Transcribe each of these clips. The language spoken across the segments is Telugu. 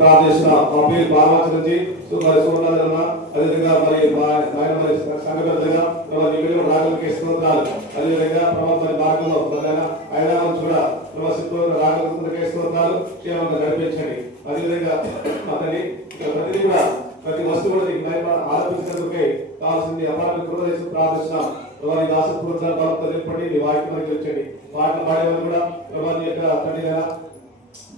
ప్రార్థిస్తున్న మా పేరు బాలవాచనజీ మరి సోదరులన్న అదేవిధంగా మరి ఆయన మరి సంఘ పెద్దగా మీరు రాగలకి స్తోత్రాలు అదేవిధంగా ప్రభుత్వ మార్గంలో ఆయన కూడా రాగలకి స్తోత్రాలు క్షేమంగా నడిపించండి. అదేవిధంగా అతని ప్రతిదీ కూడా ప్రతి వస్తువు కూడా నీకు ఆలోచించేందుకే కావాల్సింది అపార్ట్మెంట్ కూడా ప్రార్థిస్తున్నాం. ప్రభావ నీ దాసత్వం బలంతో నింపండి, నీ వాక్యం తెచ్చండి. పాటలు పాడేవారు కూడా ప్రభావ నీ యొక్క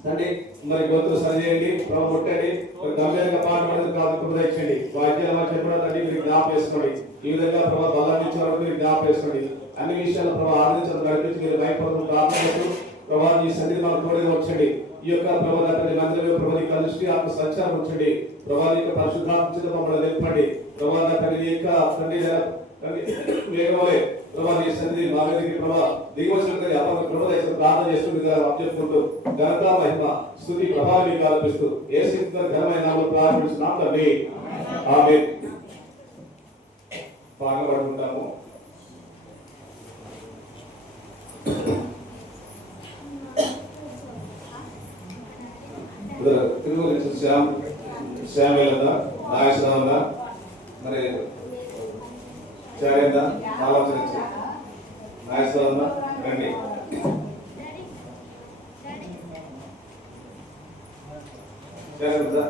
తండ్రి మరి గొంతులు సరిచేయండి, ప్రభావ కొట్టండి, గంభీరంగా పాట పడేది కాదు కృపదయించండి. వాద్యాల మధ్య కూడా తండ్రి మీరు జ్ఞాపకం చేసుకోండి. ఈ విధంగా ప్రభావ బలాన్నించే వరకు మీరు జ్ఞాపకం చేసుకోండి. అన్ని విషయాలు ప్రభావ ఆనందించడం నడిపించి మీరు భయపడడం ప్రార్థనలు ప్రభావ ఈ సన్నిధి మనకు తోడుగా వచ్చండి. ఈ యొక్క ప్రభావ తండ్రి మందిరంలో ప్రభావ నీ దృష్టి ఆత్మ సంచారం ఉంచండి. ప్రభావ యొక్క పరిశుద్ధాత్మ మమ్మల్ని నింపండి. ప్రభావ తండ్రి యొక్క తండ్రి వేగమే ప్రభావ నీ సన్నిధి మా మీదకి ప్రభావ దిగవచ్చిన అప్పుడు ప్రభావ ప్రార్థన చేస్తుంది చెప్పుకుంటూ ఘనత మహిమ స్తుతి ప్రభావం కల్పిస్తూ యేసు ఘనమైన నామములో ప్రార్థిస్తున్నాం తండ్రి, ఆమేన్. పాటలు పాడుకుంటాము. తిరుగు శ్యామేలంద నాగేశ్వరంద మరి చారేంద ఆలోచన నాగేశ్వరంద రండి. చారేందా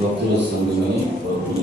భక్తుల సంఘమే భక్తుల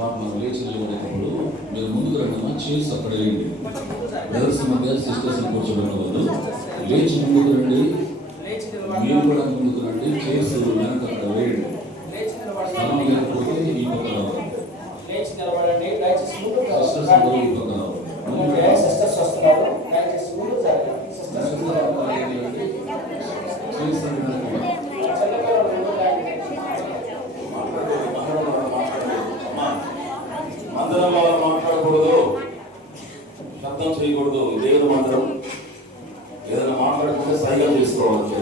మనం లేచి నిలబడేటప్పుడు మీరు ముందుకు రండి, చైర్స్ అక్కడ వేయండి. బ్రదర్స్ మధ్య సిస్టర్స్ కూర్చోబెట్టవద్దు. లేచి ముందుకు రండి, మీరు కూడా ముందుకు రండి. చైర్స్ వెనక అక్కడ వేయండి. స్థలం లేకపోతే ఈ పక్క రావాలి. సిస్టర్స్ అందరూ ఈ పక్క రావాలి. సిస్టర్స్ వస్తున్నారు. చైర్స్ అక్కడ మందిరంలో మాట్లాడకూడదు, శబ్దం చేయకూడదు. దేవుని మందిరం ఏదైనా మాట్లాడుకుంటే సైగలు చేసుకోవాలి.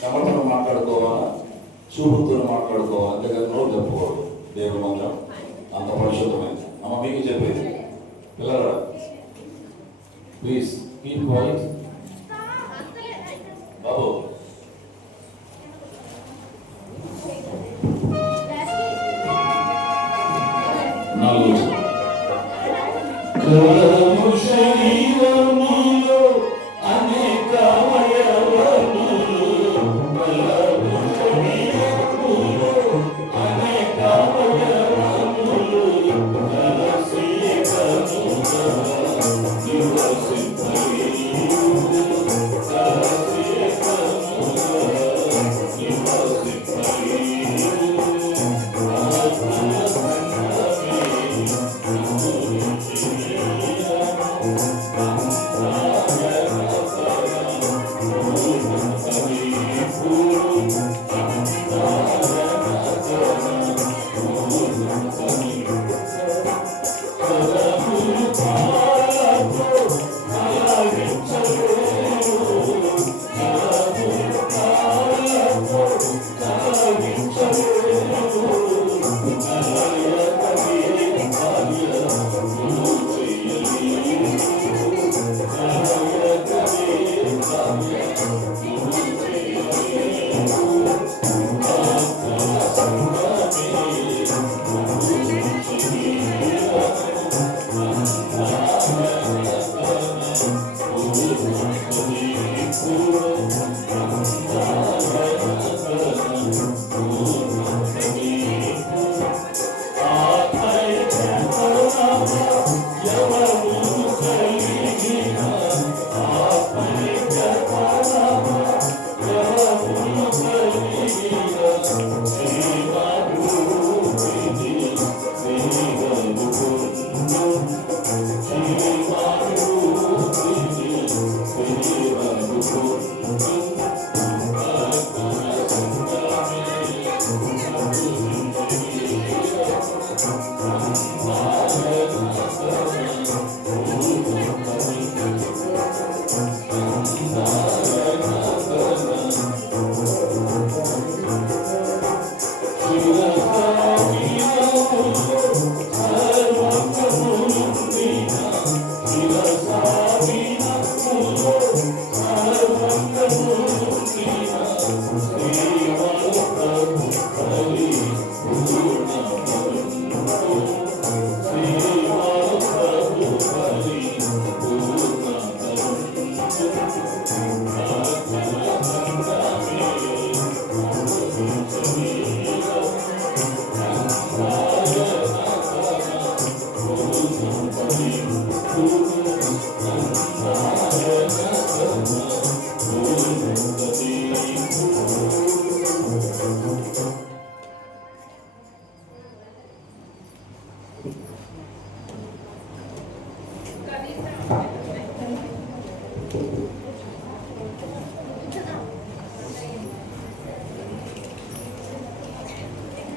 కమలతో మాట్లాడుకోవాలా, చూపుతో మాట్లాడుకోవాలి, అంతేగాని నోరు చెప్పకూడదు. దేవుని మందిరం అంత పరిశుద్ధమైంది. అమ్మ మీకు చెప్పేది, పిల్లలు ప్లీజ్ కీప్ క్వైట్. బాబు శరీరములో అనేక అవయవములు, అనేక అవయవములు కలిసి ఏకముగా నివసింపయి, కలిసి ఏకముగా నివసింపయి. Shiva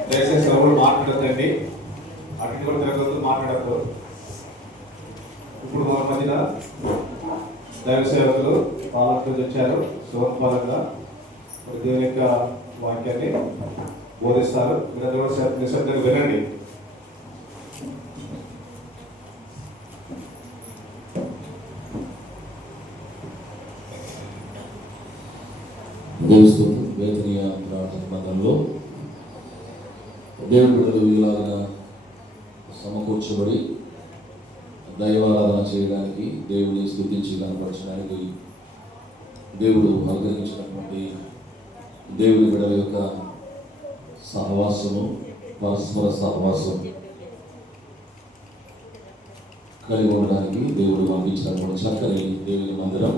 దయచేసి ఎవరు మాట్లాడద్దండి, అటు కూడా తిరగదు, మాట్లాడద్దు. ఇప్పుడు మన మధ్యన దైవ సేవకులు పాలకులు వచ్చారు. శివపాలంగా దేవుని యొక్క వాక్యాన్ని బోధిస్తారు. మీరు నిశ్శబ్దంగా వినండి. వేదనీయ ప్రార్థన మందిరంలో దేవుని బిడ్డలు ఇలాగా సమకూర్చబడి దైవారాధన చేయడానికి, దేవుని స్తుతించి కనపరచడానికి దేవుడు అనుగ్రహించినటువంటి దేవుని బిడ్డల యొక్క సహవాసము, పరస్పర సహవాసం కలిగి ఉండడానికి దేవుడు పంపించినటువంటి చక్కని దేవుని మందిరం.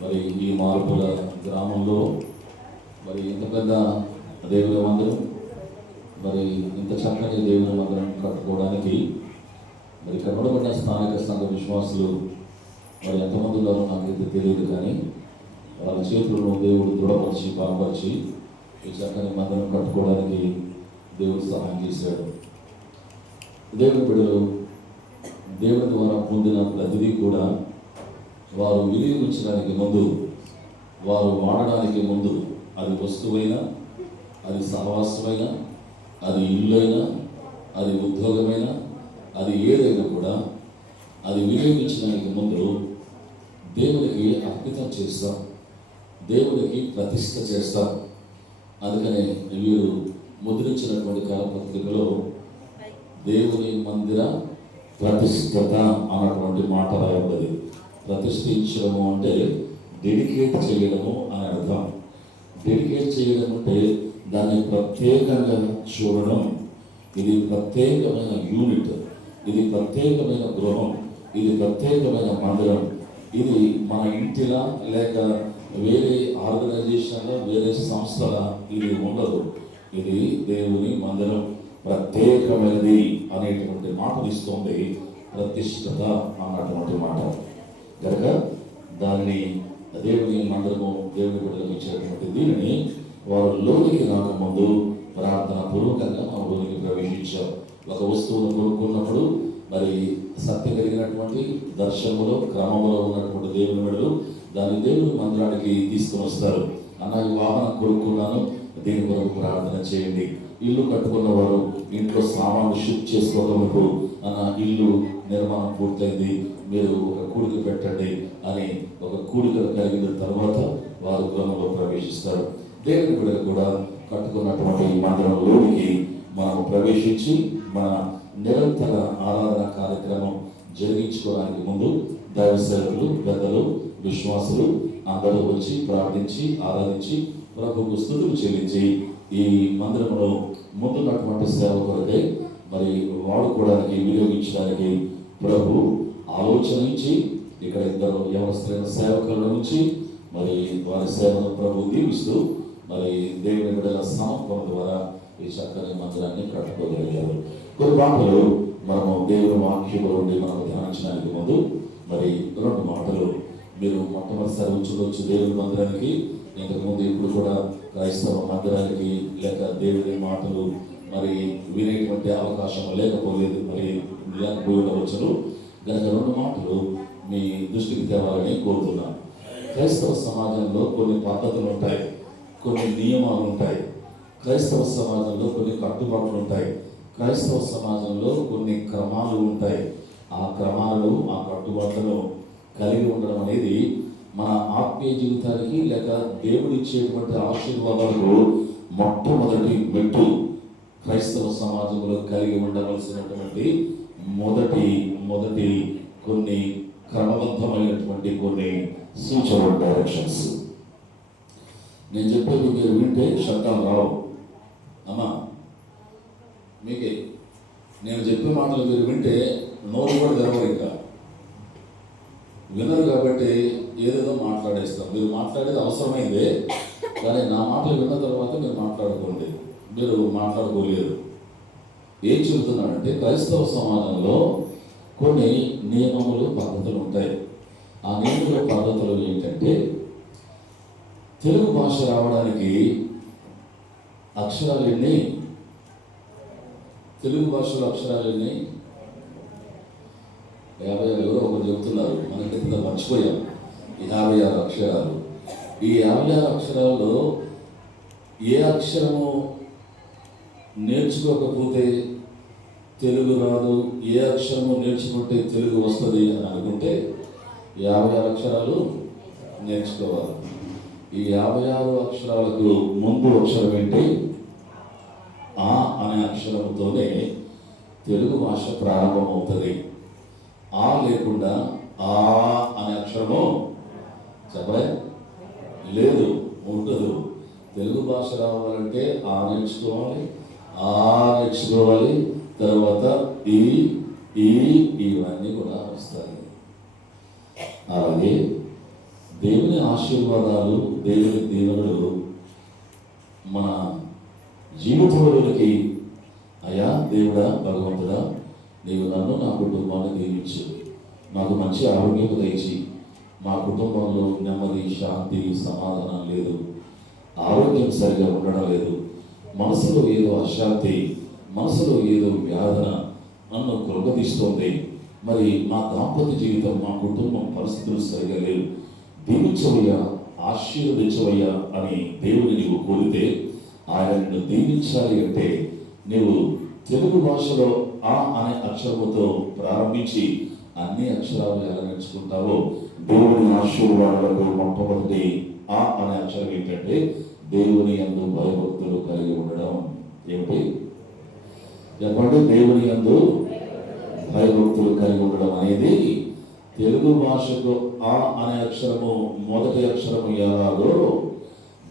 మరి ఈ మార్పుల గ్రామంలో మరి ఇంత పెద్ద దేవుని మందిరం, మరి ఇంత చక్కని దేవుని మందిరం కట్టుకోవడానికి మరి కనబడబడిన స్థానిక సంఘ విశ్వాసులు మరి ఎంతమంది ఉన్నారో నాకైతే తెలియదు, కానీ వాళ్ళ చేతులను దేవుడు దృఢపరిచి బలపరిచి ఈ చక్కని మందిరం కట్టుకోవడానికి దేవుడు సహాయం చేశాడు. దేవుని బిడ్డలు దేవుని ద్వారా పొందిన ప్రతిదీ కూడా వారు వినియోగించడానికి ముందు, వారు వాడడానికి ముందు, అది వస్తువైనా, అది సహవాసమైనా, అది ఇల్లు, అది ఉద్యోగమైనా, అది ఏదైనా కూడా అది వినియోగించడానికి ముందు దేవునికి అర్పితం చేస్తాం, దేవునికి ప్రతిష్ఠ చేస్తాం. అందుకనే వీరు ముద్రించినటువంటి కరపత్రికలో దేవుని మందిర ప్రతిష్ఠత అన్నటువంటి మాట రాయబడింది. ప్రతిష్ఠించడము అంటే డెడికేట్ చేయడము అని అర్థం. డెడికేట్ చేయడం అంటే దాన్ని ప్రత్యేకంగా చూడడం. ఇది ప్రత్యేకమైన యూనిట్, ఇది ప్రత్యేకమైన గృహం, ఇది ప్రత్యేకమైన మందిరం. ఇది మన ఇంటిలా లేక వేరే ఆర్గనైజేషన్లో, వేరే సంస్థల ఇది ఉండదు. ఇది దేవుని మందిరం ప్రత్యేకమైనది అనేటువంటి మాట ఇస్తుంది ప్రతిష్ఠత అన్నటువంటి మాట. కనుక దాన్ని దేవుని మందిరము, దేవుని బిడ్డలకు ఇచ్చినటువంటి దీనిని వారు లోనికి రాకముందు ప్రార్థన పూర్వకంగా మన లోనికి ప్రవేశించారు. ఒక వస్తువును కొనుక్కున్నప్పుడు మరి సత్యం కలిగినటువంటి దర్శనములో, క్రమంలో ఉన్నటువంటి దేవుని బిడ్డలు దాన్ని దేవుని మందిరానికి తీసుకుని వస్తారు. అన్న ఈ వాహనం కొనుక్కున్నాను, దీని కొరకు ప్రార్థన చేయండి. ఇల్లు కట్టుకున్న వారు ఇంట్లో సామాన్లు షిఫ్ట్ చేసుకోవడానికి అన్న ఇల్లు నిర్మాణం పూర్తయింది, మీరు ఒక కూడిక పెట్టండి అని ఒక కూడిక కలిగిన తర్వాత వారు గృహంలో ప్రవేశిస్తారు. దేవుని బిడ్డలు కూడా కట్టుకున్నటువంటి మందిరంలోనికి మనం ప్రవేశించి మన నిరంతర ఆరాధన కార్యక్రమం జరిగించుకోవడానికి ముందు దైవ సేవకులు, పెద్దలు, విశ్వాసులు అందరూ వచ్చి ప్రార్థించి ఆరాధించి ప్రభువుకు స్తుతులు చెల్లించి ఈ మందిరంలో ముందున్నటువంటి సేవ కొరకై మరి వాడుకోవడానికి, వినియోగించడానికి ప్రభు ఆలోచన ఇచ్చి ఇక్కడ ఇద్దరు యవనస్తులైన సేవకుల నుంచి మరి వారి సేవను ప్రభు దీవిస్తూ మరి దేవుని బిడ్డల సమర్పణ ద్వారా ఈ చక్కని మందిరాన్ని కట్టుకోగలిగారు. కొన్ని మాటలు మనము దేవుని వాక్యంలో ఉండి మనం ధ్యానించడానికి ముందు మరి 2 మాటలు మీరు మొట్టమొదటిసారి వచ్చి దేవుని మందిరానికి ఇంతకుముందు ఇప్పుడు కూడా క్రైస్తవ మందిరానికి లేక దేవుని మాటలు మరి వినేటువంటి అవకాశం లేకపోలేదు, మరి లేకపోయి ఉండవచ్చును. గనక 2 మాటలు మీ దృష్టికి తేవాలని కోరుతున్నాను. క్రైస్తవ సమాజంలో కొన్ని పద్ధతులు ఉంటాయి, కొన్ని నియమాలు ఉంటాయి. క్రైస్తవ సమాజంలో కొన్ని కట్టుబాట్లు ఉంటాయి. క్రైస్తవ సమాజంలో కొన్ని క్రమాలు ఉంటాయి. ఆ క్రమాలను, ఆ కట్టుబాట్లను కలిగి ఉండడం అనేది మన ఆత్మీయ జీవితానికి లేక దేవుడు ఇచ్చేటువంటి ఆశీర్వాదాలకు మొట్టమొదటి మెట్టు. క్రైస్తవ సమాజంలో కలిగి ఉండవలసినటువంటి మొదటి కొన్ని క్రమబద్ధమైనటువంటి కొన్ని సూచనలు, డైరెక్షన్స్. నేను చెప్పేది మీరు వింటే శబ్దాలు రావు అమ్మా. మీకే నేను చెప్పే మాటలు మీరు వింటే నోరు కూడా తెరవరు, ఇంకా వినరు. కాబట్టి ఏదేదో మాట్లాడేస్తాం. మీరు మాట్లాడేది అవసరమైందే, కానీ నా మాటలు విన్న తర్వాత మీరు మాట్లాడుకోండి. మీరు మాట్లాడుకోలేరు. ఏం చెబుతున్నానంటే క్రైస్తవ సమాజంలో కొన్ని నియమములు, పద్ధతులు ఉంటాయి. ఆ నియమముల పద్ధతులు ఏంటంటే, తెలుగు భాష రావడానికి అక్షరాలు ఎన్ని? తెలుగు భాషలో అక్షరాలు ఎన్ని? 56. ఎవరో ఒకరు చెబుతున్నారు, మనకి ఇంత మర్చిపోయాం. 56 అక్షరాలు. ఈ 56 అక్షరాల్లో ఏ అక్షరము నేర్చుకోకపోతే తెలుగు రాదు, ఏ అక్షరము నేర్చుకుంటే తెలుగు వస్తుంది అని అనుకుంటే 56 అక్షరాలు నేర్చుకోవాలి. ఈ 56 అక్షరాలకు ముందు అక్షరం ఏంటి? ఆ అనే అక్షరముతోనే తెలుగు భాష ప్రారంభమవుతుంది. ఆ లేకుండా ఆ అనే అక్షరము చెప్పలే లేదు, ఉండదు. తెలుగు భాష రావాలంటే ఆ నేర్చుకోవాలి, ఆ నేర్చుకోవాలి, తర్వాత ఈ ఇవన్నీ కూడా వస్తాయి. అలాగే దేవుని ఆశీర్వాదాలు, దేవుని దీవెనలు మన జీవితంలోనికి, అయ్యా దేవుడా, భగవంతుడా, నీవు నన్ను, నా కుటుంబాన్ని దీవించు, నాకు మంచి ఆరోగ్యం దయచి, మా కుటుంబంలో నెమ్మది, శాంతి, సమాధానం లేదు, ఆరోగ్యం సరిగా ఉండడం లేదు, మనసులో ఏదో అశాంతి, మనసులో ఏదో వేదన నన్ను కృంగతీస్తోంది, మరి మా దాంపత్య జీవితం, మా కుటుంబం పరిస్థితులు సరిగా లేవు, దీవించవయ్యా, ఆశీర్వదించవయ్యా అని దేవుని నీవు కోరితే ఆయన నిన్ను దీవించాలి అంటే నీవు తెలుగు భాషలో ఆ అనే అక్షరముతో ప్రారంభించి అన్ని అక్షరాలు ఎలా నేర్చుకుంటావో దేవుని ఆశీర్వాదాలకు మొట్టమొదటి ఆ అనే అక్షరం ఏంటంటే దేవుని యందు భయభక్తులు కలిగి ఉండడం. ఏమిటి చెప్పండి? దేవుని యందు భయభక్తులు కలిగి ఉండడం అనేది తెలుగు భాషకు ఆ అనే అక్షరము మొదటి అక్షరము ఎలాగో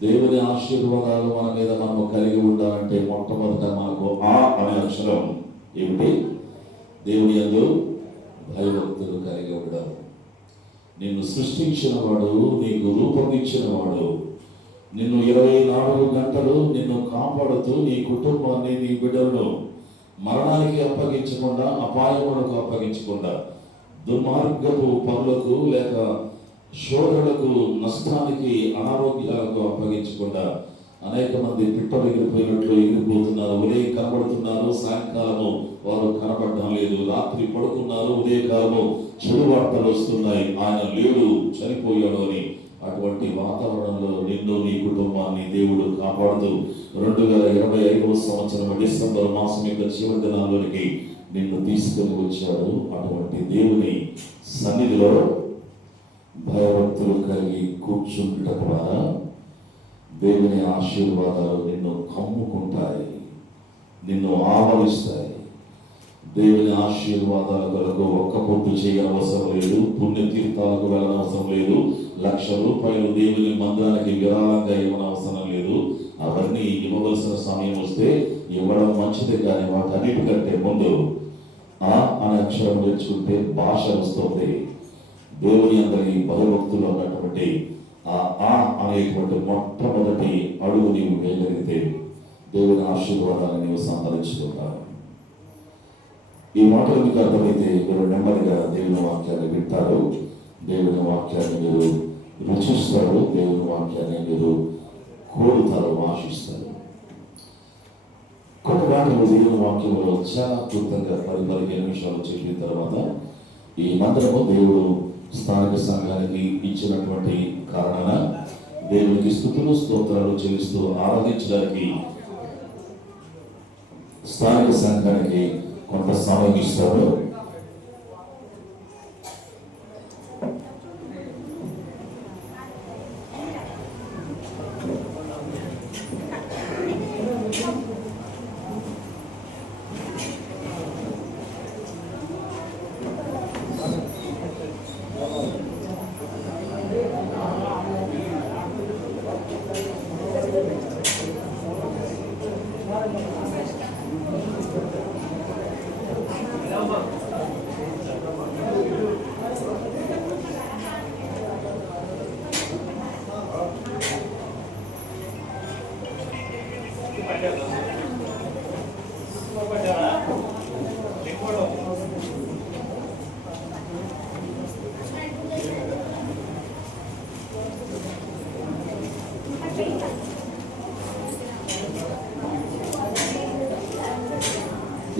దేవుని ఆశీర్వాదాలు మన మీద మనము కలిగి ఉండాలంటే మొట్టమొదట మనకు ఆ అనే అక్షరం ఏమిటి? దేవుని యందు భయభక్తులు కలిగి ఉండడం. నిన్ను సృష్టించిన వాడు, నీకు రూపొందించిన వాడు, నిన్ను 24 గంటలు నిన్ను కాపాడుతూ నీ కుటుంబాన్ని, నీ బిడ్డలను మరణానికి అప్పగించకుండా, అపాయములకు అప్పగించకుండా, దుర్మార్గపు పనులకు లేక శోధనలకు, నష్టానికి, అనారోగ్యాలకు అప్పగించకుండా అనేక మంది పిట్టలు ఎగిరిపోయినట్లు ఎగిరిపోతున్నారు. ఉదయం కనబడుతున్నారు, సాయంకాలము వారు కనబడటం లేదు. రాత్రి పడుకున్నారు, ఉదయకాలము చెడు వార్తలు వస్తున్నాయి, ఆయన లేడు, చనిపోయాడు అని. అటువంటి వాతావరణంలో నిన్ను, నీ కుటుంబాన్ని దేవుడు కాపాడుతూ 2025వ సంవత్సరం డిసెంబర్ మాసం యొక్క చివరి దినాల్లోనికి నిన్ను తీసుకొని వచ్చాడు. అటువంటి దేవుని సన్నిధిలో భయభక్తులు కలిగి కూర్చుండటం ద్వారా దేవుని ఆశీర్వాదాలు నిన్ను కమ్ముకుంటాయి, నిన్ను ఆవరిస్తాయి. దేవుని ఆశీర్వాదాల కొరకు ఒక్క పొద్దు చేయనవసరం లేదు, పుణ్యతీర్థాలకు వెళ్ళనవసరం లేదు, ₹1,00,000 దేవుని మందిరానికి విరాళంగా ఇవ్వనవసరం లేదు. అవన్నీ ఇవ్వవలసిన సమయం వస్తే ఇవ్వడం మంచిదే, కానీ వాటన్నిటికంటే ముందు ఆ అనే అక్షరం నేర్చుకుంటే భాష వస్తుంది. దేవుని అందరి భయభక్తులు అన్నటువంటి ఆ అనేటువంటి మొట్టమొదటి అడుగు నీవు వేయగలిగితే దేవుని ఆశీర్వాదాన్ని నీవు సంతరించుకుంటావు. ఈ మాటలు మీకు అర్థమైతే మీరు నెమ్మదిగా దేవుని వాక్యాన్ని వింటారు, దేవుని వాక్యాన్ని మీరు రుచిస్తారు, దేవుని వాక్యాన్ని మీరు కోరుతారు, ఆశిస్తారు. కొన్ని మాటలు దేవుని వాక్యంలో చాలా క్లుప్తంగా 10-15 నిమిషాలు చెప్పిన తర్వాత ఈ మందిరము దేవుడు స్థానిక సంఘానికి ఇచ్చినటువంటి కారణాన దేవునికి స్తుతులు స్తోత్రాలు చెల్లిస్తూ ఆరాధించడానికి స్థానిక సంఘానికి కొంత సమయం ఇస్తారు.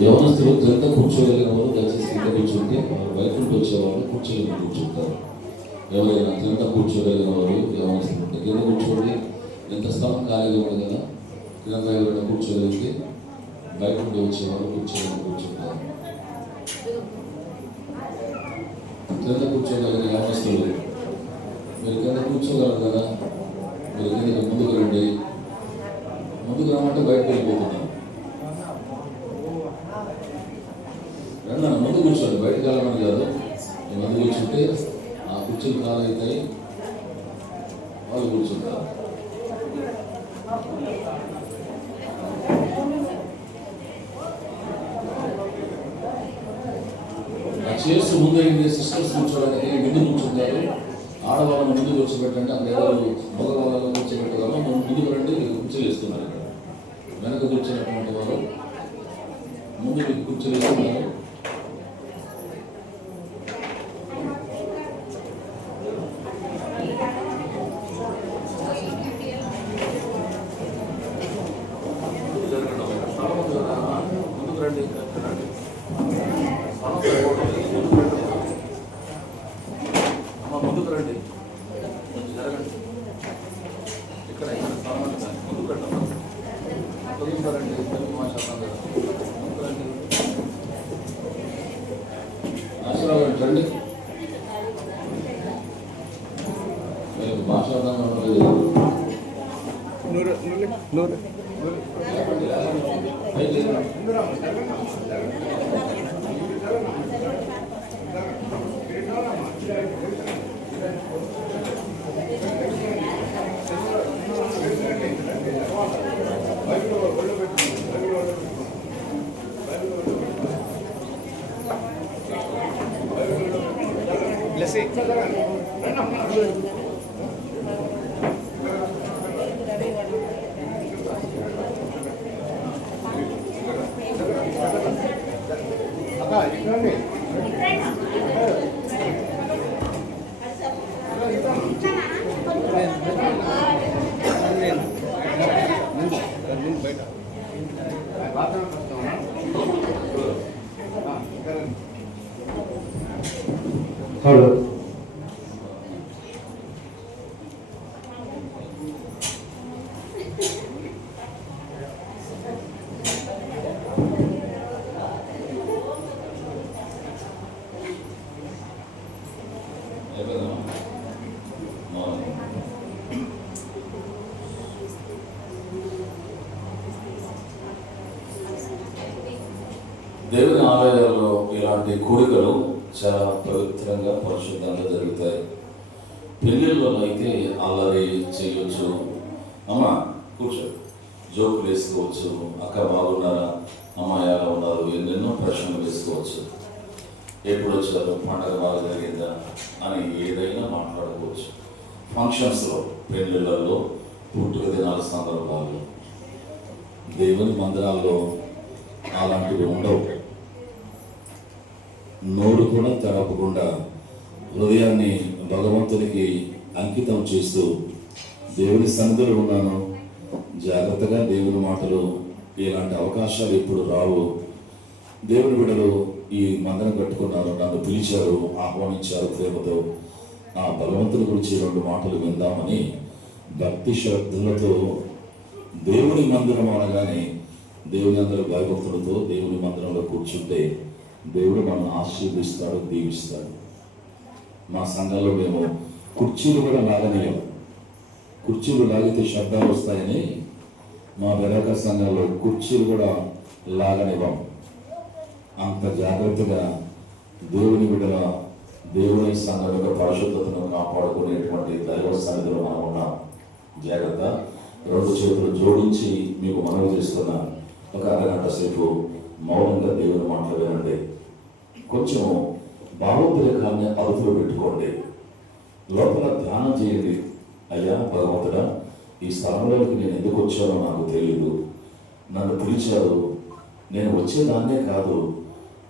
యవనస్తులు క్రింద కూర్చోగలిగిన వారు దయచేసి కింద కూర్చుంటే వారు బయట నుండి వచ్చేవాళ్ళు కూర్చోగలిగిన కూర్చుంటారు. ఎవరైనా క్రింద కూర్చోగలిగిన వారు యవనస్తులు ఉంటే కింద కూర్చోండి. ఎంత స్థలం ఖాళీగా ఉంది కదా, క్రింద ఎవరైనా కూర్చోగలిగితే బయట నుండి వచ్చేవారు కూర్చోగలిగిన కూర్చుంటారు. క్రింద కూర్చోగలిగిన యవనస్తులు మీరు కింద కూర్చోగలరు కదా, మీరు కిందకి ముందుకు రండి. ముందుకు రమ్మంటే బయటకు వెళ్ళిపోతున్నారు. రండి, ముందు కూర్చోండి, బయటకు వెళ్ళమని కాదు. ముందు కూర్చుంటే ఆ కుర్చీలు ఖాళీ అవుతాయి, వాళ్ళు కూర్చుంటారు. ఆ చైర్స్ ముందు అయింది, సిస్టర్స్ కూర్చోడానికి ముందు కూర్చుంటారు. ఆడవాళ్ళని ముందు కూర్చోబెట్టండి. అక్కడ ఎవరు మగవాళ్ళలో కూర్చోబెట్టగలమో ముందుకు రండి. కుర్చీలు ఇస్తున్నారు. ఇక్కడ వెనక కూర్చున్నటువంటి వారు ముందు కుర్చీలు ఇస్తున్నారు. ముందుకు రండి. అమ్మ ముందుకు రండి, కొంచెం జరగండి. ఇక్కడ ముందుకు రండి. ముందుకు రండి, తెలుగు మాట్లాడతాం కదా. ముందుకు రండి. ఆశీర్వాదం రండి. మేము మాట్లాడదాం లేదు. హలో, దేవుని ఆలయాల్లో ఇలాంటి కూడికలు చాలా పవిత్రంగా పరిశుద్ధంగా జరుగుతాయి. పెళ్ళిళ్ళలో అయితే అల్లరి చేయొచ్చు, అమ్మ కూర్చో, జోకులు వేసుకోవచ్చు, అక్క బాగున్నారా, అమ్మాయి ఎలా ఉన్నారు, ఎన్నెన్నో ప్రశ్నలు వేసుకోవచ్చు. ఎప్పుడు వచ్చారు, పండగ బాగా జరిగిందా అని ఏదైనా మాట్లాడుకోవచ్చు. ఫంక్షన్స్లో, పెళ్ళిళ్ళల్లో, పుట్టుక దినాల సందర్భాల్లో. దేవుని మందిరాల్లో అలాంటివి ఉండవు. నోరు కూడా తడపకుండా హృదయాన్ని భగవంతునికి అంకితం చేస్తూ దేవుని సన్నిధిలో ఉన్నాను, జాగ్రత్తగా దేవుని మాటలు, ఇలాంటి అవకాశాలు ఇప్పుడు రావు. దేవుని బిడ్డలు ఈ మందరం కట్టుకున్నారు, నన్ను పిలిచారు, ఆహ్వానించారు ప్రేమతో. ఆ భగవంతుని గురించి 2 మాటలు విందామని భక్తి శ్రద్ధలతో దేవుని మందిరం అనగానే దేవుని అందరూ భయభక్తులతో దేవుని మందిరంలో కూర్చుంటే దేవుడు మనల్ని ఆశీర్వదిస్తాడు, దీవిస్తాడు. మా సంఘంలో మేము కుర్చీలు కూడా లాగనీయం. కుర్చీలు లాగితే శబ్దాలు వస్తాయని మా బెరాక సంఘంలో కుర్చీలు కూడా లాగనివ్వం. అంత జాగ్రత్తగా దేవుని బిడ్డల, దేవుని సంఘం యొక్క పరిశుద్ధతను కాపాడుకునేటువంటి దైవ సన్నిధిలో మనం ఉన్నాం. జాగ్రత్త. 2 చేతులు జోడించి మీకు మనవి చేస్తున్న ఒక అరగంట సేపు మౌనంగా దేవుని మాటలు వినండి. కొంచెం భావోద్రేకాన్ని అదుపులో పెట్టుకోండి. లోపల ధ్యానం చేయండి. అయ్యా భగవంతుడా, ఈ స్థలంలోకి నేను ఎందుకు వచ్చానో నాకు తెలియదు. నన్ను పిలిచారు, నేను వచ్చేదాన్నే కాదు,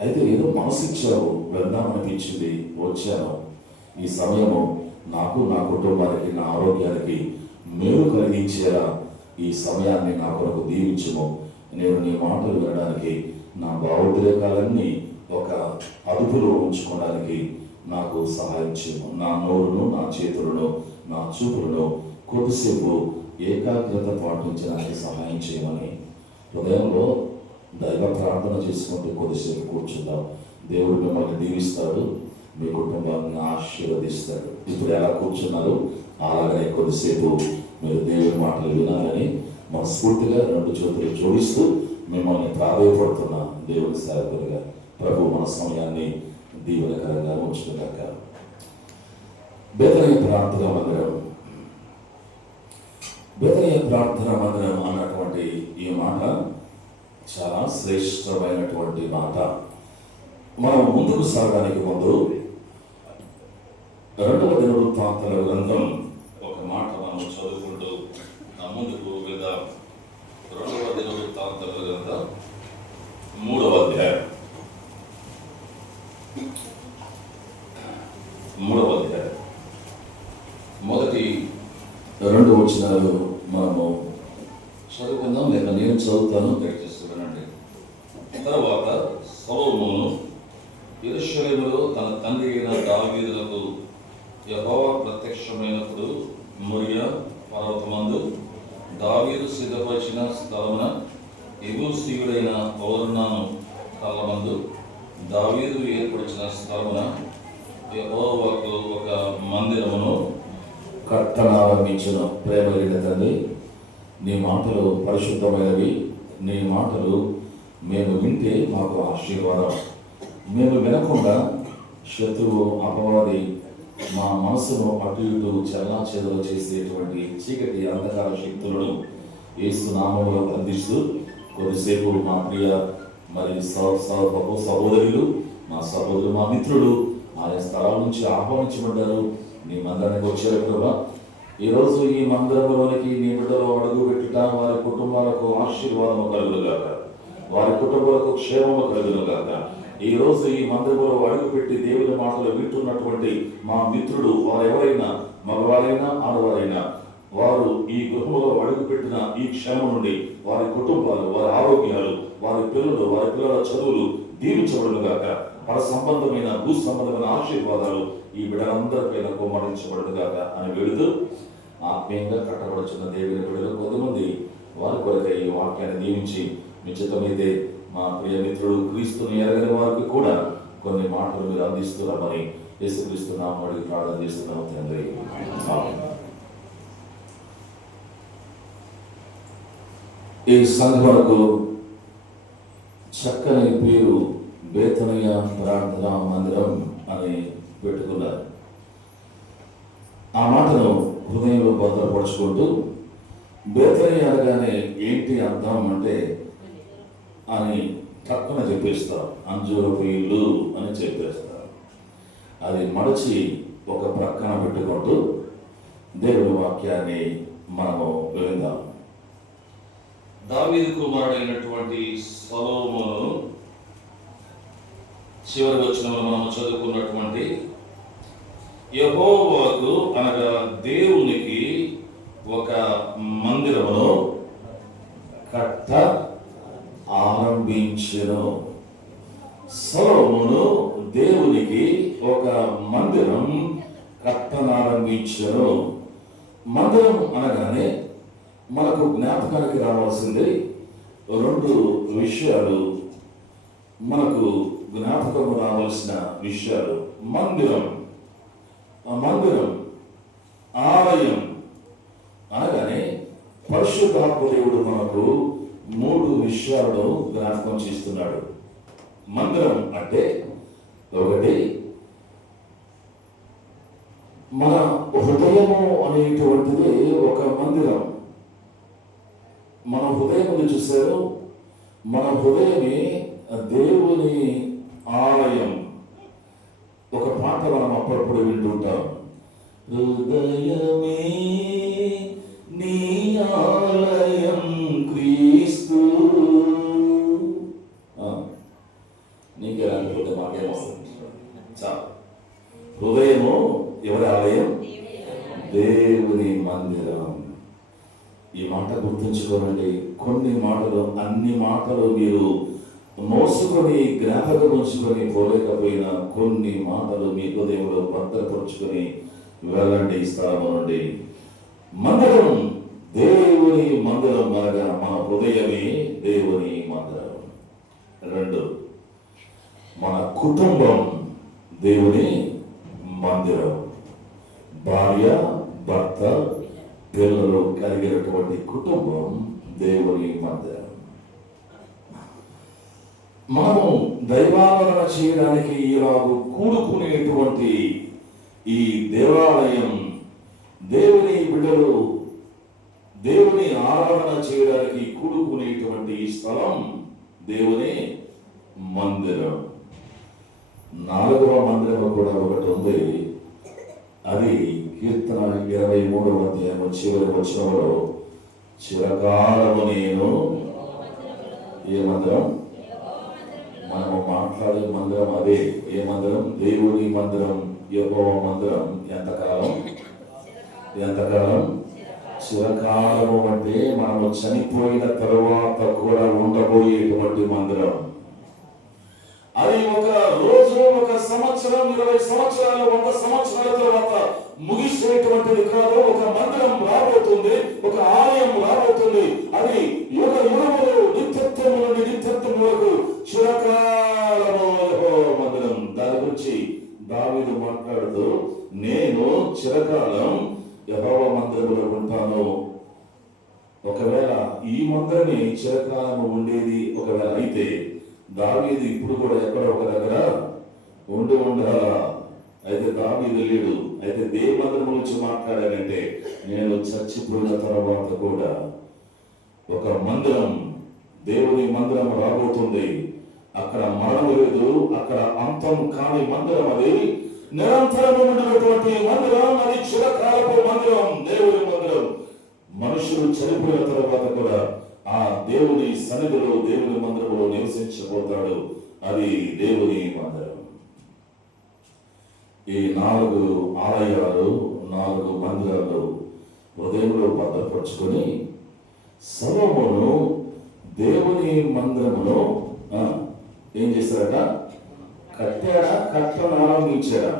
అయితే ఏదో మనసిచ్చావు, వెళ్దామనిపించింది, వచ్చాను. ఈ సమయము నాకు, నా కుటుంబానికి, నా ఆరోగ్యానికి మేలు కలిగించేలా ఈ సమయాన్ని నా కొరకు దీవించుము. నేను నీ మాటలు వినడానికి, నా భావోద్రేకాలన్నీ ఒక అదుపులో ఉంచుకోవడానికి నాకు సహాయం చేయము. నా నోరును, నా చేతులను, నా చూపులను కొద్దిసేపు ఏకాగ్రత పాటించడానికి సహాయం చేయమని హృదయంలో దైవ ప్రార్థన చేసుకుంటూ కొద్దిసేపు కూర్చుందాం. దేవుడు మిమ్మల్ని దీవిస్తాడు, మీ కుటుంబాన్ని ఆశీర్వదిస్తాడు. ఇప్పుడు ఎలా కూర్చున్నారు అలాగనే కొద్దిసేపు మీరు దేవుని మాటలు వినాలని మనస్ఫూర్తిగా 2 చేతులు జోడిస్తూ మిమ్మల్ని ప్రాధాయపడుతున్న దేవుని సేవకులుగా ప్రభు మన సమయాన్ని దీవెనకరంగా ఉంచుకున్నాక బేతనీయ ప్రార్థన మందిరం. బేతనీయ ప్రార్థన మందిరం అన్నటువంటి ఈ మాట చాలా శ్రేష్టమైనటువంటి మాట. మనం ముందుకు సాగడానికి ముందు 2వ దినవృత్తాంతాల గ్రంథం ఒక మాట మనం చదువుకుంటూ ముందుకు వెళ్దాం. 2వ దినవృత్తాంతాల గ్రంథం 3వ అధ్యాయం. 3వ అధ్యాయం మొదటి 2 వచనాలు మనము చదువుకుందాం, లేదా నేను చదువుతాను, దయచేస్తున్నానండి. తర్వాత సొలొమోను యెరూషలేములో తన తండ్రి అయిన దావీదునకు యెహోవా ప్రత్యక్షమైనప్పుడు మొరియా పర్వతమందు దావీదు సిద్ధపరిచిన స్థలమున యెబూసీయుడైన ఒర్నాను కళ్ళమందు దావీదు ఏర్పరిచిన స్థలమున యెహోవాకు ఒక మందిరమును కట్టనారంభించును. ప్రేమలిన తండ్రి, నీ మాటలు పరిశుద్ధమైనవి. నీ మాటలు మేము వింటే మాకు ఆశీర్వాదం. మేము వినకుండా శత్రువు, అపవాది మా మనసును అటు ఇటు చెల్లాచెదరు చేసేటువంటి చీకటి అంధకార శక్తులను యేసు నామములో బంధిస్తూ కొద్దిసేపు మా ప్రియ మరి సహోదరులు, మా సహోదరులు, మా మిత్రులు ఆయా స్థలాల నుంచి ఆహ్వానించబడ్డారు. నీ మందిరానికి వచ్చారు కదా. ఈరోజు ఈ మందిరంలోనికి నీ బిడ్డలో అడుగు పెట్టుట వారి కుటుంబాలకు ఆశీర్వాదము కలుగునుగాక, వారి కుటుంబాలకు క్షేమము కలుగునుగాక. ఈ రోజు ఈ మందిరంలో అడుగుపెట్టి దేవుని మాటలు వింటున్నటువంటి మా మిత్రుడు, వారు ఎవరైనా, మగవారైనా ఆడవారైనా, వారు ఈ గృహంలో అడుగుపెట్టిన ఈ క్షేమం నుండి వారి కుటుంబాలు, వారి ఆరోగ్యాలు, వారి పిల్లలు, వారి పిల్లల చదువులు దీవించబడునుగాక. పర సంబంధమైన, భూ సంబంధమైన ఆశీర్వాదాలు ఈ బిడ్డలందరిపైన కుమ్మరించబడునుగాక అని వెళుతూ ఆత్మీయంగా కట్టబడుచున్న దేవుని బిడ్డలు కొంతమంది వారి కొరకై ఈ వాక్యాన్ని దీవించి మీ చిత్తమైతే మా ప్రియ మిత్రుడు క్రీస్తుని ఎరగని వారికి కూడా కొన్ని మాటలు మీరు అందిస్తున్నామని యేసుక్రీస్తు నామమున అడిగి ప్రార్థన చేస్తున్నాము తండ్రి. ఈ సంఘమునకు చక్కని పేరు బేతనీయ ప్రార్థనా మందిరం అని పెట్టుకున్నారు. ఆ మాటను హృదయంలో భద్రపరుచుకుంటూ బేతనీయ అనగానే ఏంటి అర్థం అంటే అని తక్కువ చెప్పేస్తారు. అంజూరపు ఇల్లు అని చెప్పేస్తారు. అది మడచి ఒక ప్రక్కన పెట్టుకుంటూ దేవుని వాక్యాన్ని మనము విందాం. దావీదు కుమారుడైనటువంటి సొలొమోను చివరి వచనంలో మనం చదువుకున్నటువంటి యెహోవాకు అనగా దేవునికి ఒక మందిరమును కట్ట ఆరంభించెను. సొలొమోను దేవునికి ఒక మందిరం కట్టనారంభించెను. మందిరం అనగానే మనకు జ్ఞాపకానికి రావాల్సింది రెండు విషయాలు, మనకు జ్ఞాపకం రావాల్సిన విషయాలు. మందిరం, ఆలయం అనగానే పరిశుద్ధాత్మ దేవుడు మనకు మూడు విషయాలను జ్ఞాపకం చేస్తున్నాడు. మందిరం అంటే ఒకటి మన హృదయము అనేటువంటిది ఒక మందిరం. మన హృదయం చూశారు, మన హృదయమే దేవుని ఆలయం. ఒక పాట మనం అప్పుడప్పుడు వింటుంటాం, హృదయమే నీ ఆలయం క్రీస్తు. నీకే రాకపోతే మాకేమొస్తుంది? చాలు. హృదయము ఎవరి ఆలయం? దేవుని మందిరం. ఈ మాట గుర్తుంచుకోనండి. కొన్ని మాటలు, అన్ని మాటలు మీరు మోసుకొని జ్ఞాపకం ఉంచుకొని పోలేకపోయినా కొన్ని మాటలు మీ హృదయంలో భద్రపరుచుకొని వెళ్ళండి. స్థలం నుండి మందిరం, దేవుని మందిరం అనగా మన హృదయమే దేవుని మందిరం. రెండు, మన కుటుంబం దేవుని మందిరం. భార్య, భర్త, పిల్లలు కలిగినటువంటి కుటుంబం దేవుని మందిరం. మనము దైవారాధన చేయడానికి ఇలాగ కూడుకునేటువంటి ఈ దేవాలయం, దేవుని బిడ్డలు దేవుని ఆరాధన చేయడానికి కూడుకునేటువంటి ఈ స్థలం దేవుని మందిరం. నాలుగవ మందిరం కూడా ఒకటి ఉంది. అది కీర్తన 23వ అధ్యాయం చివరి వచనంలో, చిరకాలము నేను ఏ మందిరం? మనము మాట్లాడే మందిరం అదే. ఏ మందిరం? దేవుని మందిరం, యెహోవా మందిరం. ఎంతకాలం? చిరకాలము అంటే మనము చనిపోయిన తరువాత కూడా ఉండబోయేటువంటి మందిరం. అది ఒక రోజు, ఒక సంవత్సరం, 20 సంవత్సరాలు, 100 సంవత్సరాల తర్వాత ముగిసేటువంటిది కాదు. ఒక మందిరం రాబోతుంది, ఒక ఆలయం రాబోతుంది. అది యుగ యుగములు, నిత్యత్వము నుండి నిత్యత్వము వరకు చిరకాలము మందిరం. దాని గురించి దావీదు మాట్లాడుతూ, నేను చిరకాలం యెహోవా మందిరంలో ఉంటాను. ఒకవేళ ఈ మందిరమే చిరకాలము ఉండేది ఒకవేళ అయితే దావీదు ఇప్పుడు కూడా ఎక్కడ ఒక దగ్గర ఉండాలా? అయితే దావీదు లేడు. అయితే దేవుని మందిరం గురించి మాట్లాడానంటే, నేను చచ్చిపోయిన తర్వాత కూడా ఒక మందిరం, దేవుని మందిరం రాబోతుంది. అక్కడ మరణం లేదు, అక్కడ అంతం కాని మందిరం. అది నిరంతరము ఉన్నటువంటి మందిరం, అది చిరకాలపు మందిరం, దేవుని మందిరం. మనుషులు చనిపోయిన తర్వాత కూడా ఆ దేవుని సన్నిధిలో, దేవుని మందిరంలో నివసించబోతాడు. అది దేవుని మందిరం. ఈ 4 ఆలయాలు, 4 మందిరాలు హృదయంలో భద్రపరుచుకొని సొలొమోను దేవుని మందిరమును ఏం చేశారట? కట్టాడా? కట్టనారంభించాడు.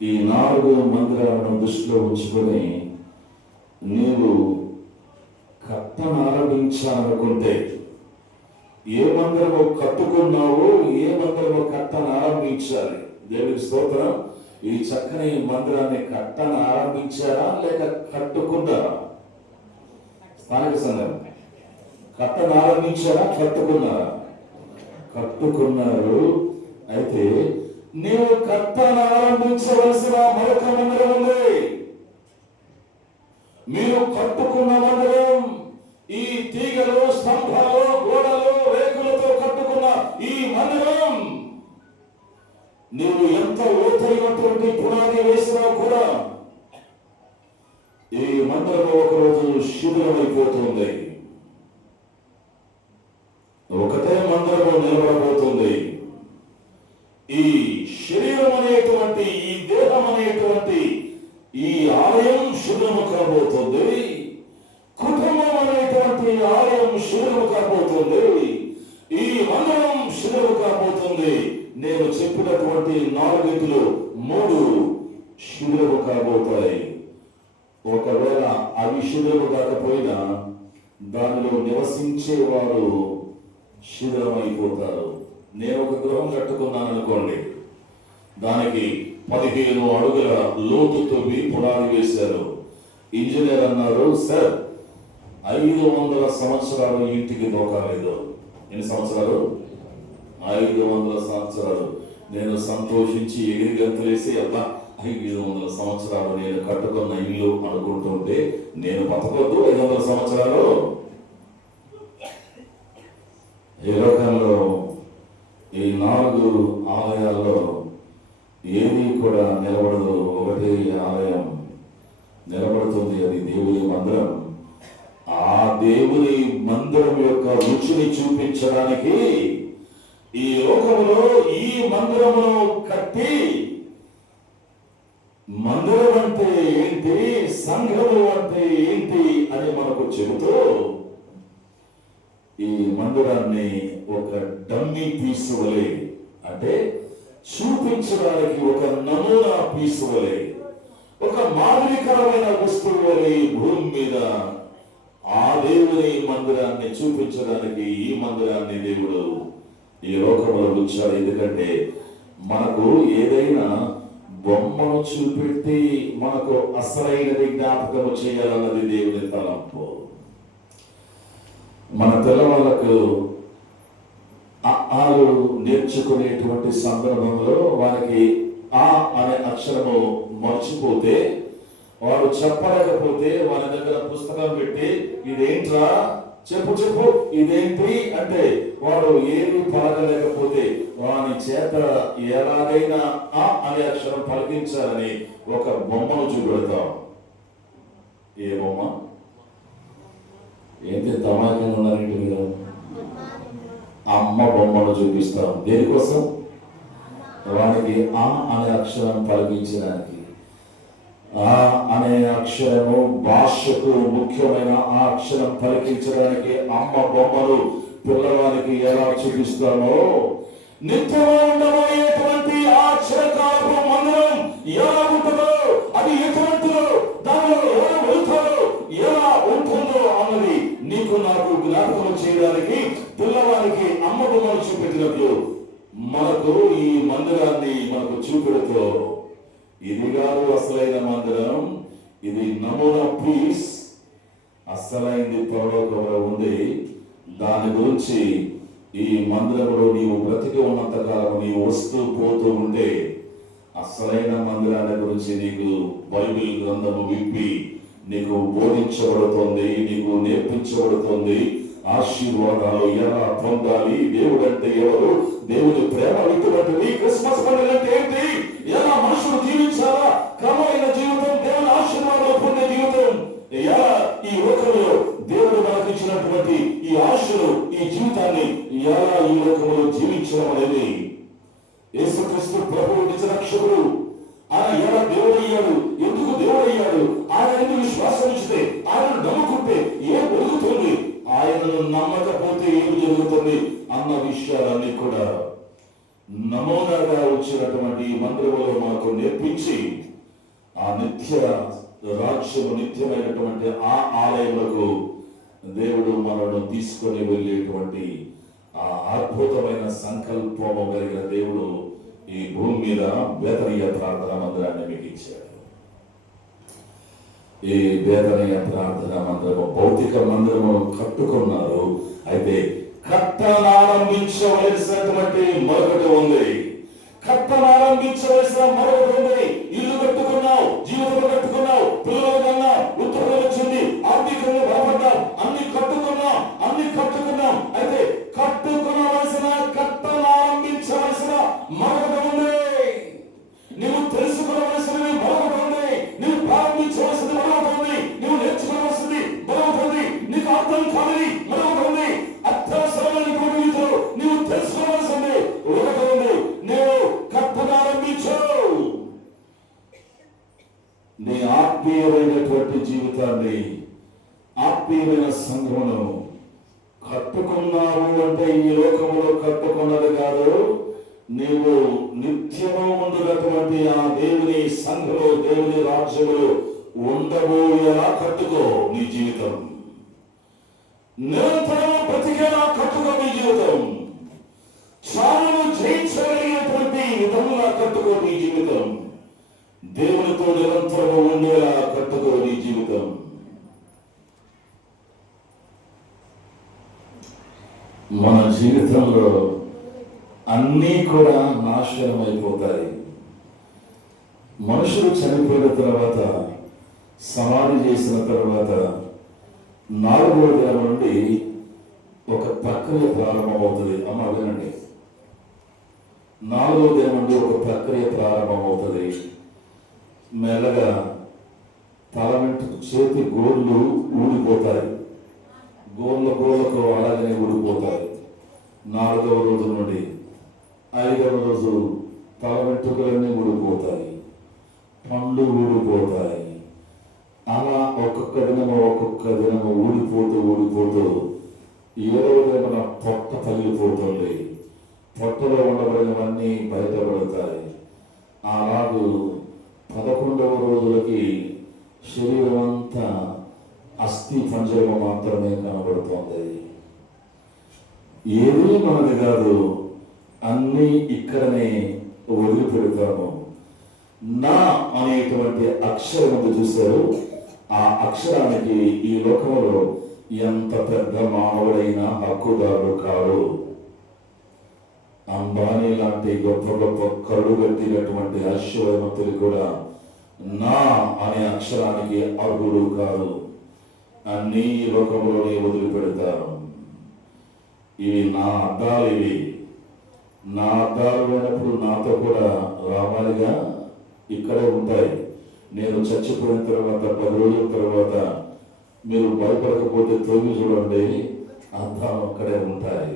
ఈ 4 మందిరాలను దృష్టిలో ఉంచుకొని నీవు కట్టనారంభించాలనుకుంటే, ఏ మందిరము కట్టుకున్నావో ఏ మందిరము కట్టనారంభించాలి. దేవునికి స్తోత్రం. ఈ చక్కని మందిరాన్ని కట్టనారంభించారా లేక కట్టుకున్నారా? స్థానిక సంఘం కట్టనారంభించారా? కట్టుకున్నారు. అయితే నీవు కట్టనారంభించవలసిన మరొక మందిరం ఉంది. మీరు కట్టుకున్న మందిరం, ఈ తీగలు, స్తంభాలు, గోడలు, రేకులతో కట్టుకున్న ఈ మందిరం, నీవు ఎంత లోతైనటువంటి పునాది వేసినా కూడా ఈ మందిరం ఒకరోజు శిథిలమైపోతుంది. ఒకటే మందిరము నిలబడబోతుంది. ఈ శరీరం అనేటువంటి ఈ నేను చెప్పినటువంటి 4 3 శిథిలము కాబోతాయి. ఒకవేళ అవి శిథిలము కాకపోయినా దానిలో నివసించేవారు శిథిలమైపోతారు. నేను ఒక గృహం కట్టుకున్నాను అనుకోండి, దానికి 15 అడుగుల లోతుతో పునాది వేశారు. ఇంజనీర్ అన్నారు, సార్ 500 సంవత్సరాలు ఇంటికి దోకాలేదు. ఎన్ని సంవత్సరాలు? 500 సంవత్సరాలు. నేను సంతోషించి ఎగిరి గంతులేసి అబ్బా 500 సంవత్సరాలు నేను కట్టుకున్న ఇల్లు అనుకుంటుంటే నేను బతకొద్దు 500 సంవత్సరాలు. ఈ లోకంలో ఈ 4 ఆలయాల్లో ఏది కూడా నిలబడదు. ఒకటి ఆలయం నిలబడుతుంది, అది దేవుని మందిరం. ఆ దేవుని మందిరం యొక్క రుచిని చూపించడానికి ఈ లోకములో ఈ మందిరమును కట్టి, మందిరం అంటే ఏంటి, సంఘము అంటే ఏంటి అని మనకు చెబుతూ ఈ మందిరాన్ని ఒక డమ్మీ పీసు వలె, అంటే చూపించడానికి ఒక నమూనా పీసు వలె, ఒక మాదిరికరమైన వస్తువు వలె భూమి మీద ఆ దేవుని మందిరాన్ని చూపించడానికి ఈ మందిరాన్ని దేవుడు ఈ లోకంలో ఉంచాడు. ఎందుకంటే మనకు ఏదైనా బొమ్మను చూపెట్టి మనకు అసలైనది జ్ఞాపకం చేయాలన్నది దేవుని తలంపు. మన పిల్లవాళ్ళకు ఆలు నేర్చుకునేటువంటి సందర్భంలో వారికి ఆ అనే అక్షరము మర్చిపోతే, వాడు చెప్పలేకపోతే వాళ్ళ దగ్గర పుస్తకం పెట్టి ఇదేంట్రా చెప్పు చెప్పు ఇదేంటి అంటే వాడు ఏది పలకలేకపోతే వాని చేత ఎలాగైనా ఆ అనే అక్షరం పలికించాలని ఒక బొమ్మను చూపెడతాం. ఏ బొమ్మ? ఏంటి తమాకంగా ఉన్నారంటే మీరు? అమ్మ బొమ్మను చూపిస్తాం. దేనికోసం? వానికి ఆ అనే అక్షరం పలికించడానికి. ఆ అనే అక్షరము భాషకు ముఖ్యమైన ఆ అక్షరం పలికించడానికి అమ్మ బొమ్మలు పిల్లవానికి ఎలా చూపిస్తామో, నిత్యము ఉండబోయేటువంటి ఆ అక్షరకాలపు మందిరం ఎలా ఉంటుందో, అది ఎటువంటిదో, దానిలో ఎలా వెళ్తారో, ఎలా ఉంటుందో అన్నది నీకు నాకు జ్ఞాపకం చేయడానికి పిల్లవానికి అమ్మ బొమ్మలు చూపెట్టినట్లు మనకు ఈ మందిరాన్ని మనకు చూపెడుతూ, ఇది కాదు అసలైన మందిరం, ఇది నమూనా పీస్, అసలైంది పరలోకంలో ఉంది. దాని గురించి ఈ మందిరంలో నీవు బ్రతికి ఉన్నంత కాలం నీవు వస్తూ పోతూ ఉంటే అసలైన మందిరాన్ని గురించి నీకు బైబిల్ గ్రంథము విప్పి నీకు బోధించబడుతుంది, నీకు నేర్పించబడుతుంది. ఆశీర్వాదాలు ఎలా పొందాలి, దేవుడు అంటే ఎవరు, దేవుని ప్రేమ ఇటువంటిది, క్రిస్మస్ పండుగ అంటే ఏంటి, ఎలా మనుషులు జీవించాలా, క్రమమైన జీవితం, దేవుని ఆశీర్వాదాలు పొందే జీవితం, ఎలా ఈ లోకంలో దేవుడు మనకు ఇచ్చినటువంటి ఈ ఆశలు, ఈ జీవితాన్ని ఎలా ఈ లోకంలో జీవించడం అనేది యేసుక్రీస్తు ప్రభువు నిజ రక్షకుడు. ఆయన ఎలా దేవుడయ్యాడు, ఎందుకు దేవుడయ్యాడు, ఆయన ఎందుకు విశ్వాసం ఇచ్చితే, ఆయనను నమ్ముకుంటే ఏం జరుగుతుంది, ఆయనను నమ్మకపోతే ఏమి జరుగుతుంది అన్న విషయాలన్నీ కూడా నమూనాగా వచ్చినటువంటి మందిరంలో మనకు నేర్పించి ఆ నిత్య రాజ్యము, నిత్యమైనటువంటి ఆ ఆలయములకు దేవుడు మనను తీసుకొని వెళ్ళేటువంటి ఆ అద్భుతమైన సంకల్పము కలిగిన దేవుడు ఈ భూమి మీద బేతనీయ ప్రార్థనా మందిరాన్ని మీకు ఇచ్చాడు. ఈ బేతనీయ ప్రార్థనా మందిరము భౌతిక మందిరము కట్టుకున్నారు. అయితే కట్టనారంభించవలసినటువంటి మరొకటి ఉంది. కట్టనారంభించవలసిన మరొకటి ఉంది. ఇల్లు కట్టుకున్నావు, జీవితం కట్టుకున్నావు, పిల్లలు కన్నా, ఉత్తరం వచ్చింది, ఆర్థికంగా బలపడ్డాం, అన్ని కట్టుకున్నాం. అయితే కట్టుకునవలసిన, కట్టనారంభించవలసిన మరొకటి ఉంది. నువ్వు తెలుసుకోవలసినవి మరొకటి ఉంది. నువ్వు ప్రారంభించవలసింది మరొకటి ఉంది. నువ్వు నేర్చుకోవలసింది మరొకటి ఉంది. నీకు అర్థం కాదని మరొకటి ఉంది. అత్యవసరమైనటువంటి విధులు నువ్వు తెలుసుకోవాల్సింది ఒకటి ఉంది. నువ్వు కట్టనారంభించావు. నీ ఆత్మీయమైనటువంటి జీవితాన్ని, ఆత్మీయమైన సంఘమును కట్టుకున్నావు అంటే ఈ లోకంలో కట్టుకున్నది కాదు, నీవు నిత్యము ఉండునటువంటి ఆ దేవుని సంఘంలో, దేవుని రాజ్యములో ఉండబోయేలా కట్టుకో నీ జీవితం. నిరంతరం బ్రతికేలా కట్టుకో నీ జీవితం. చావును జయించగలిగినటువంటి విధముగా కట్టుకో నీ జీవితం. దేవునితో నిరంతరం ఉండేలా కట్టుకో నీ జీవితం. మన జీవితంలో అన్నీ కూడా నాశనం అయిపోతాయి. మనుషులు చనిపోయిన తర్వాత, సమాధి చేసిన తర్వాత 4వ దినం నుండి ఒక ప్రక్రియ ప్రారంభమవుతుంది. అమ్మ వినండి, 4వ దినం నుండి ఒక ప్రక్రియ ప్రారంభమవుతుంది. మెల్లగా తల వెంట్రుక, చేతి గోర్లు ఊడిపోతాయి. గోర్లకు అలాగనే ఊడిపోతాయి. 4వ రోజు నుండి 5వ రోజు తల వెంట్రుకలన్నీ ఊడిపోతాయి, పండ్లు ఊడిపోతాయి. అలా ఒక్కొక్క దినము ఊడిపోతూ 7వ దినమున పొట్ట పగిలిపోతుంది. పొట్టలో ఉండబడినవన్నీ బయటపడతాయి. అలాగూ 11వ రోజులకి శరీరం అంతా అస్థి పంజరము మాత్రమే కనబడుతుంది. ఏది మనది కాదు, అన్నీ ఇక్కడనే వదిలిపెడతాము. నా అనేటువంటి అక్షరం ఉంది చూశారు, ఆ అక్షరానికి ఈ లోకంలో ఎంత పెద్ద మానవుడైనా హక్కుదారుడు కాడు. అంబానీ లాంటి గొప్ప గొప్ప కరుడు కట్టినటువంటి ఐశ్వర్యవంతులు కూడా నా అనే అక్షరానికి అర్హుడు కాదు. అన్నీ ఈ లోకంలోనే వదిలిపెడతారు. ఇవి నా అద్దాలు, ఇవి నా అద్దాలు అయినప్పుడు నాతో కూడా రావాలిగా, ఇక్కడే ఉంటాయి. నేను చచ్చిపోయిన తర్వాత 10 రోజుల తర్వాత మీరు భయపడకపోతే తొంగి చూడండి, అద్దాలు అక్కడే ఉంటాయి.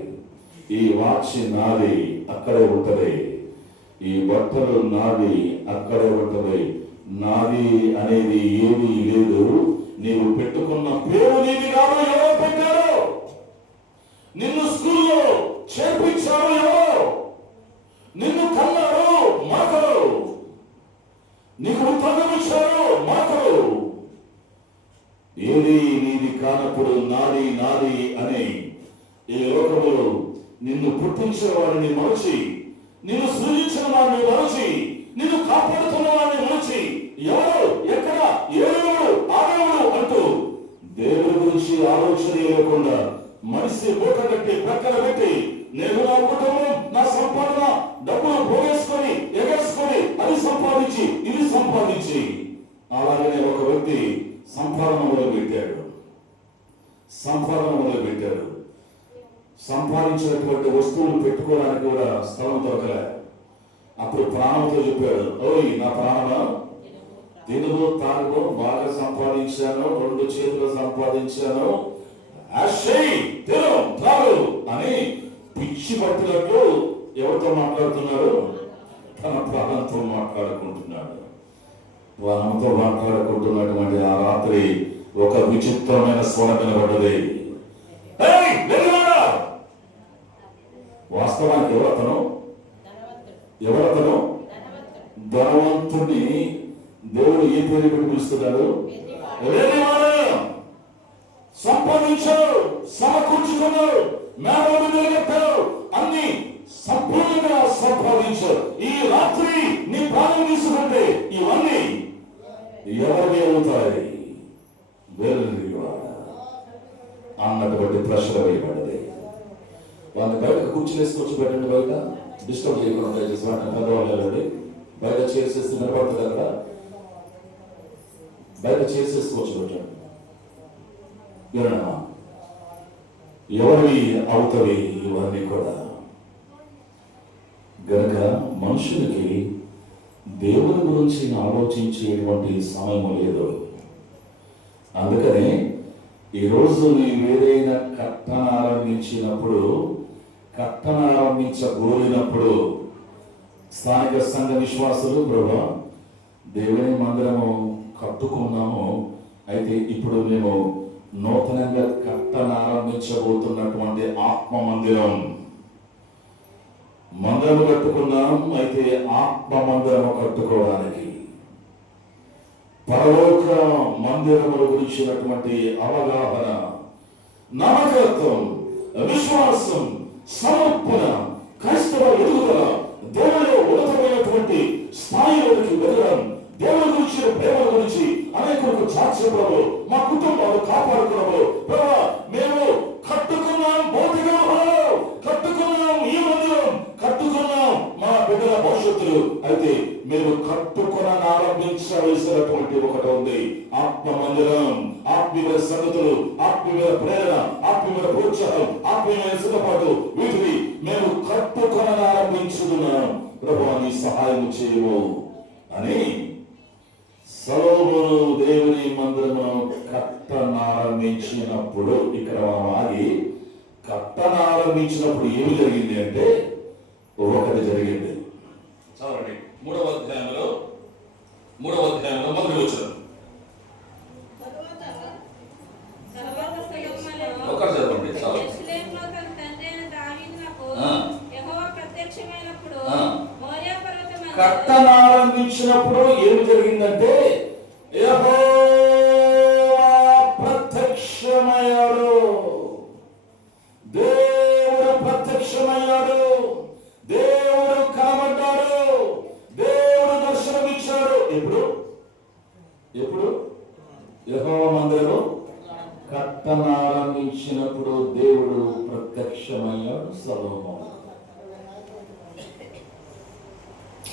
ఈ వాచ్ నాది, అక్కడే ఉంటుంది. ఈ బట్టలు నాది, అక్కడే ఉంటుంది. నాది అనేది ఏమీ లేదు. నీవు పెట్టుకున్న పేరు నీది కాదు, ఎవరో పెట్టారు. నిన్ను స్కూల్లో చేర్పించారు ఎవరో, నిన్ను కన్నారు మాటలు, నీకు ఉద్యోగం ఇచ్చారు మాటలు. ఏది నీది కానప్పుడు నాది నాది అని ఈ లోకములో నిన్ను పుట్టించిన వాడిని మరచి, నిన్ను సృజించిన వాడిని మరచి, నిన్ను కాపాడుతున్న వాడిని మరచి, ఎవరు ఎక్కడ ఏ దేవుడు ఆ దేవుడు అంటూ దేవుడి గురించి ఆలోచన లేకుండా మనిషి మూట కట్టి ప్రక్కన పెట్టి, నేను నా కుటుంబం, నా సంపాదన, డబ్బులు పోగేసుకొని ఎగేసుకొని అది సంపాదించి ఇది సంపాదించి, అలాగనే ఒక వ్యక్తి సంపాదన మొదలుపెట్టాడు. సంపాదించినటువంటి వస్తువులు పెట్టుకోవడానికి కూడా స్థలం దొరకలే. అప్పుడు ప్రాణంతో చెప్పాడు, ఓయ్ నా ప్రాణమా, తినుగో తానుగో, బాగా సంపాదించాను, 2 చేతులు సంపాదించాను, తిను తాగు అని పిచ్చి పట్టినట్లు ఎవరితో మాట్లాడుతున్నాడు? తన ప్రాణంతో మాట్లాడుకుంటున్నాడు. ప్రాణంతో మాట్లాడుకుంటున్నటువంటి ఆ రాత్రి ఒక విచిత్రమైన స్వరం వినబడ్డది. వాస్తవానికి ఎవరతను? ధనవంతుడిని దేవుడు ఏ పేరు పెట్టి పిలుస్తున్నాడు? సంపాదించాడు, సమకూర్చుకున్నాడు, మేడలు నిలబెట్టాడు, అన్ని సంపూర్ణంగా సంపాదించాడు. ఈ రాత్రి నీ ప్రాణం తీసుకుంటే ఇవన్నీ ఎవరికి అవుతాయి? అన్నటువంటి ప్రశ్న వేయబడ్డది. వాళ్ళని బయటకు కూర్చునేసి కూర్చోబెట్టండి, బయట డిస్టర్బ్ చేయకుండా దయచేసి. పెద్దవాళ్ళు బయట చేసేసి నిలబడుతుంది కదా, బయట చేసేసి కూర్చోబెట్టండి. ఎవరి అవుతాయి ఇవన్నీ కూడా? గనక మనుషులకి దేవుని గురించి ఆలోచించేటువంటి సమయం లేదు. అందుకనే ఈరోజు నీవు ఏదైనా కట్టణ ఆరంభించినప్పుడు, కట్టణ ఆరంభించగోరినప్పుడు స్థానిక సంఘ విశ్వాసులు, ప్రభువా దేవుని మందిరము కట్టుకున్నాము, అయితే ఇప్పుడు మేము నూతనంగా కట్టణ ఆరంభించబోతున్నటువంటి ఆత్మ మందిరం, మందిరము కట్టుకున్నాం, అయితే ఆత్మ మందిరము కట్టుకోవడానికి పరలోక మందిరముల గురించినటువంటి అవగాహన, నమ్మకత్వం, విశ్వాసం, సమర్పణ, క్రైస్తవ ఎదుగుదల, దేవుడిలో ఉన్నతమైనటువంటి స్థాయిలోకి వెళ్ళడం, దేవుడి గురించి ప్రేమ గురించి అనేకులకు చార్చడంలో, మా కుటుంబాలు కాపాడుకోవడంలో ప్రభా మేము కట్టుకున్నాం, భౌతిక కట్టుకున్నాం, ఈ మందిరం కట్టుకున్నాం, మా బిడ్డల భవిష్యత్తులు. అయితే మీరు ఆరంభించవలసినటువంటి ఒకటి ఉంది, ఆత్మ మందిరం, ఆత్మీయ సంగతులు, ఆత్మీయ ప్రేరణ, ఆత్మీయ ప్రోత్సాహం, ఆత్మీయ సిద్ధపాటు, వీటిని మేము ఆరంభించుతున్నాం. ప్రభువా నీ సహాయం చేయము అని సొలొమోను దేవుని మందిరమును కట్టనారంభించినప్పుడు, ఇక్కడ మనం ఆగి కట్టనారంభించినప్పుడు ఏమి జరిగింది అంటే ఒకటి జరిగింది. చదవండి, 3వ అధ్యాయంలో మొదటి వచనం. ఒకటి చదవండి చాలు. కట్టనారంభించినప్పుడు ఏమి జరిగిందంటే యెహోవా ప్రత్యక్షమయ్యాడు, దేవుడు ప్రత్యక్షమయ్యాడు, దేవుడు కనబడ్డాడు, దేవుడు దర్శనమిచ్చాడు. ఎప్పుడు యెహోవా మందిరము కట్టనారంభించినప్పుడు దేవుడు ప్రత్యక్షమయ్యాడు సొలొమోను.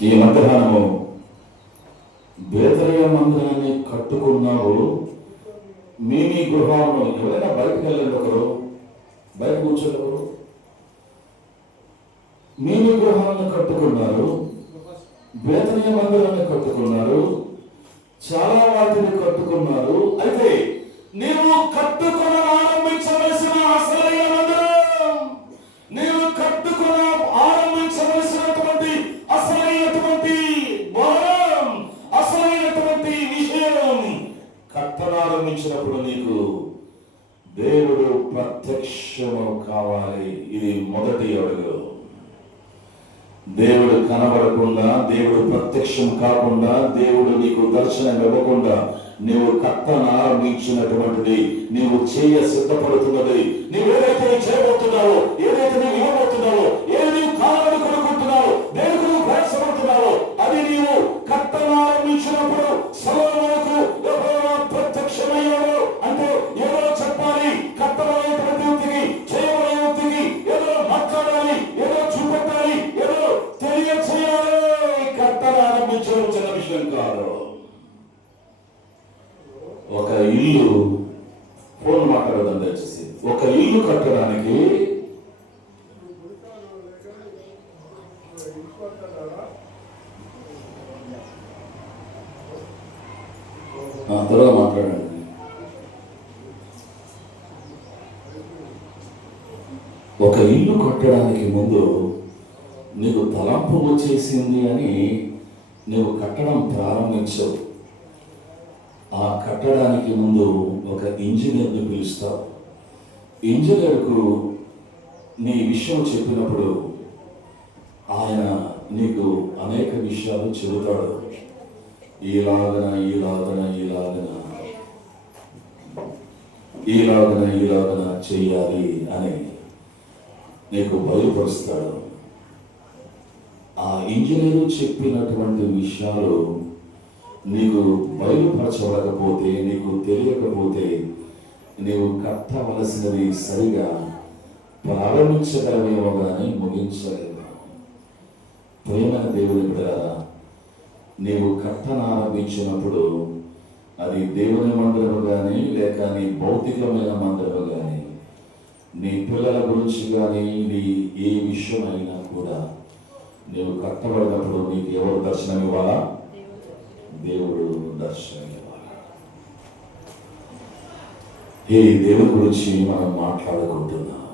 ఈ మధ్యాహ్నము బేతలేహేము మందిరాన్ని కట్టుకున్నావు. మీ గృహంలో ఎవరైనా బయటకు వెళ్ళండి, ఒకరు బయట కూర్చోరు. మీ గృహాలను కట్టుకున్నారు, బేతలేహేము మందిరాన్ని కట్టుకున్నారు, చాలా వాటిని కట్టుకున్నారు. అయితే నీవు కట్టుకుని ఆరంభించవలసిన అసలైన మందిరం, నీవు కట్టుకుని ఆరంభించవలసినటువంటి అసలైనటువంటి భారం, అసలైనటువంటి విషయం కట్టనారంభించినప్పుడు నీకు దేవుడు ప్రత్యక్షము కావాలి. ఇది మొదటి అడుగు. దేవుడు కనబడకుండా, దేవుడు ప్రత్యక్షం కాకుండా, దేవుడు నీకు దర్శనం ఇవ్వకుండా నీవు కట్టనారంభించినటువంటిది, నీవు సిద్ధపడుతున్నది, నీవు ఏదైతే చేయబోతున్నావో, ఏదైతే నీవు ఇవ్వబోతున్నావో, ఏది నీవు కావాలని కొనుక్కుంటున్నావో, దేనికి నువ్వు ప్రయాసపడుతున్నావో, అది నీవు కట్టనారంభించినప్పుడు సొలొమోనుకు యెహోవా ప్రత్యక్షమయ్యాడు. అంటే ఏదో చెప్పాలి, కట్టబోయేటువంటి వ్యక్తికి, చేయబోయే వ్యక్తికి ఏదో మాట్లాడాలి, ఏదో చూపెట్టాలి, ఏదో తెలియచేయాలి. కట్టనారంభించడం చిన్న విషయం కాదు. ఒక ఇల్లు, ఫోన్ మాట్లాడదాం దయచేసి, ఒక ఇల్లు కట్టడానికి త్వరగా మాట్లాడండి. ఒక ఇల్లు కట్టడానికి ముందు నీకు తలంపు వచ్చేసింది అని నువ్వు కట్టడం ప్రారంభించవు. ఆ కట్టడానికి ముందు ఒక ఇంజనీర్ని పిలుస్తావు. ఇంజనీర్కు నీ విషయం చెప్పినప్పుడు ఆయన నీకు అనేక విషయాలు చెబుతాడు. ఈలాగన చెయ్యాలి అని నీకు బయలుపరుస్తాడు. ఆ ఇంజనీరు చెప్పినటువంటి విషయాలు నీకు బయలుపరచబడకపోతే, నీకు తెలియకపోతే, నీవు కట్టవలసినది సరిగా ప్రారంభించగలవేమో కానీ ముగించలేవు. ప్రేమైన దేవుని బిడ్డలారా, నీవు కట్టనారంభించినప్పుడు అది దేవుని మందిరము కానీ, లేక నీ భౌతికమైన మందిరము కానీ, నీ పిల్లల గురించి కానీ, నీ ఏ విషయమైనా కూడా నీవు కట్టబడినప్పుడు నీకు ఎవరు దర్శనం ఇవ్వాలా? దేవుడు దర్శనం ఇవ్వాలి. ఈ దేవుడి గురించి మనం మాట్లాడుకుంటున్నాం.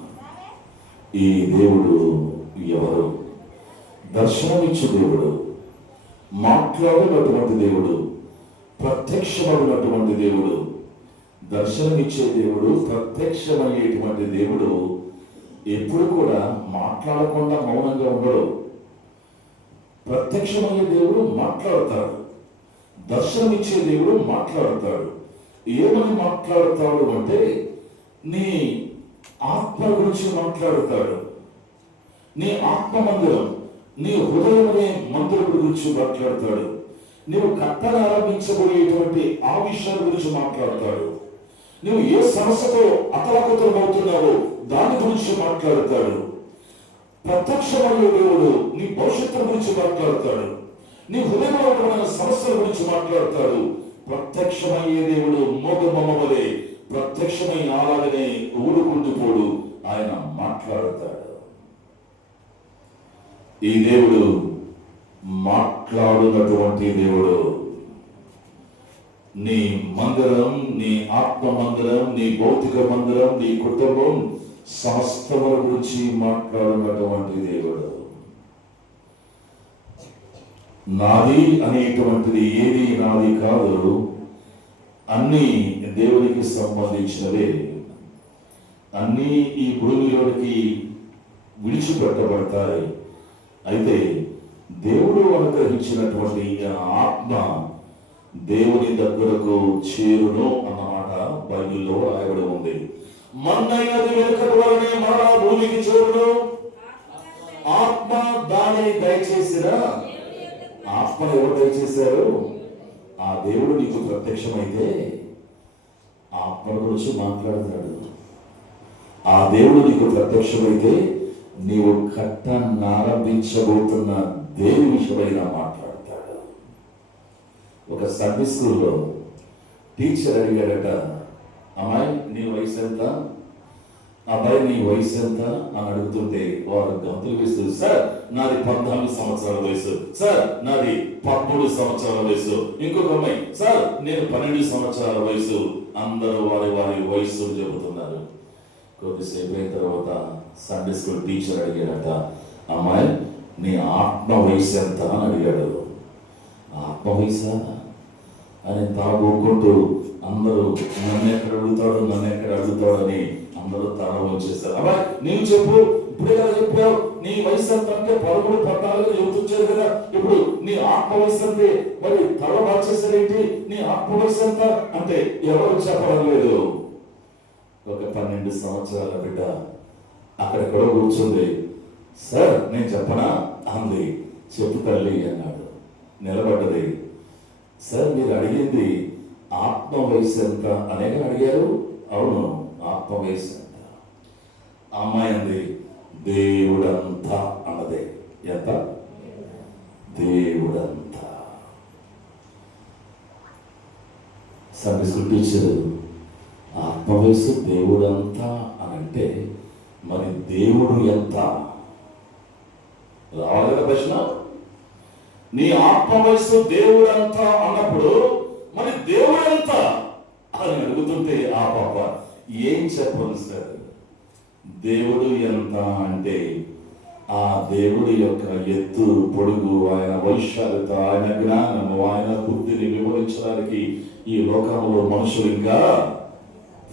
ఈ దేవుడు ఎవరు? దర్శనమిచ్చు దేవుడు, మాట్లాడినటువంటి దేవుడు, ప్రత్యక్షమైనటువంటి దేవుడు, దర్శనమిచ్చే దేవుడు, ప్రత్యక్షమయ్యేటువంటి దేవుడు ఎప్పుడు కూడా మాట్లాడకుండా మౌనంగా ఉండడు. ప్రత్యక్షమయ్యే దేవుడు మాట్లాడతాడు, దర్శనమిచ్చే దేవుడు మాట్లాడతాడు. ఏమని మాట్లాడతాడు అంటే నీ ఆత్మ గురించి మాట్లాడతాడు. నీ ఆత్మ మందిరం, నీ హృదయం అనే మందిరం గురించి మాట్లాడతాడు. నువ్వు కట్టనారంభించబోయేటువంటి ఆ విషయాల గురించి మాట్లాడతాడు. నువ్వు ఏ సమస్యతో అతలకుతలమవుతున్నావో దాని గురించి మాట్లాడతాడు. ప్రత్యక్షమయ్యే దేవుడు నీ భవిష్యత్తు గురించి మాట్లాడతాడు. నీ హృదయంలో ఉన్న సమస్యల గురించి మాట్లాడతాడు. ప్రత్యక్షమయ్యే దేవుడు మోగమమ్మలే ప్రత్యక్షమై అలాగనే ఊరుకుంటూ పోడు, ఆయన మాట్లాడతాడు. ఈ దేవుడు మాట్లాడునటువంటి దేవుడు. నీ మందిరం, నీ ఆత్మ మందిరం, నీ భౌతిక మందిరం, నీ కుటుంబం సమస్తముల గురించి మాట్లాడునటువంటి దేవుడు. నాది అనేటువంటిది ఏది నాది కాదు, అన్నీ దేవునికి సంబంధించినవే. అన్నీ ఈ భూమిలోనికి విడిచిపెట్టబడతాయి. అయితే దేవుడు అనుగ్రహించినటువంటి ఆత్మ దేవుని దగ్గరకు చేరును అన్నమాట బైబిల్లో రాయబడి ఉంది. మన్నైనది వెనుకటి వలనే మరలా భూమికి చేరును. ఆత్మ దానిని దయచేసిన ఆత్మ ఎవరు దయచేశారు? ఆ దేవుడు నీకు ప్రత్యక్షమైతే ఆత్మ గురించి మాట్లాడతాడు. ఆ దేవుడు నీకు ప్రత్యక్షమైతే నీవు కట్టనారంభించబోతున్న దేని విషయమైనా మాట్లాడతాడు. ఒక సండే స్కూల్లో టీచర్ అడిగాడట, అమ్మాయి నీ వయసు ఎంత, అబ్బాయి నీ వయసు ఎంత అని అడుగుతుంటే వారు గంతులు వేస్తూ, సార్ నాది 14 సంవత్సరాల వయసు, సార్ నాది 13 సంవత్సరాల వయసు. ఇంకొక అమ్మాయి, సార్ నేను 12 సంవత్సరాల వయసు. అందరూ వారి వారి వయసు చెబుతున్నారు. కొద్దిసేపు అయిన తర్వాత సండే స్కూల్ టీచర్ అడిగాడట, అమ్మాయి నీ ఆత్మ వయసు ఎంత అని అడిగాడు. ఆత్మ వయసా అని తాగుకుంటూ అందరూ నన్ను ఎక్కడ అడుగుతాడు అని అందరూ తల వచ్చేస్తారు. అబ్బాయి నీవు చెప్పు, ఇప్పుడే కదా చెప్పావు నీ వయసు ఎంత అంటే 13, 14 చెబుతుంచారు కదా, ఇప్పుడు నీ ఆత్మ వయసు అంటే మరి తల మార్చేసారేంటి? నీ ఆత్మ వయసు ఎంత అంటే ఎవరు చెప్పడం లేదు. ఒక 12 సంవత్సరాల బిడ్డ అక్కడెక్కడో కూర్చుంది. సార్ నేను చెప్పనా అంది. చెప్పు తల్లి అన్నాడు. నిలబడ్డది. సార్ మీరు అడిగింది ఆత్మ వయసు ఎంత అనేక అడిగారు. అవును, ఆత్మ వయసు ఎంత? అమ్మాయి అంది దేవుడంతా అన్నదే. ఎంత? దేవుడంతా. సండే స్కూల్ టీచరు ఆత్మ వయసు దేవుడంతా అని అంటే మరి దేవుడు ఎంత? రావాలి కదా ప్రశ్న. నీ ఆత్మ వయసు దేవుడంతా అన్నప్పుడు మరి దేవుడు ఎంత అని అడుగుతుంటే ఆ పాప ఏం చెప్పను సార్? దేవుడు ఎంత అంటే ఆ దేవుడి యొక్క ఎత్తు, పొడుగు, ఆయన వైశాల్యత, ఆయన జ్ఞానము, ఆయన బుద్ధిని వివరించడానికి ఈ లోకంలో మనుషులు ఇంకా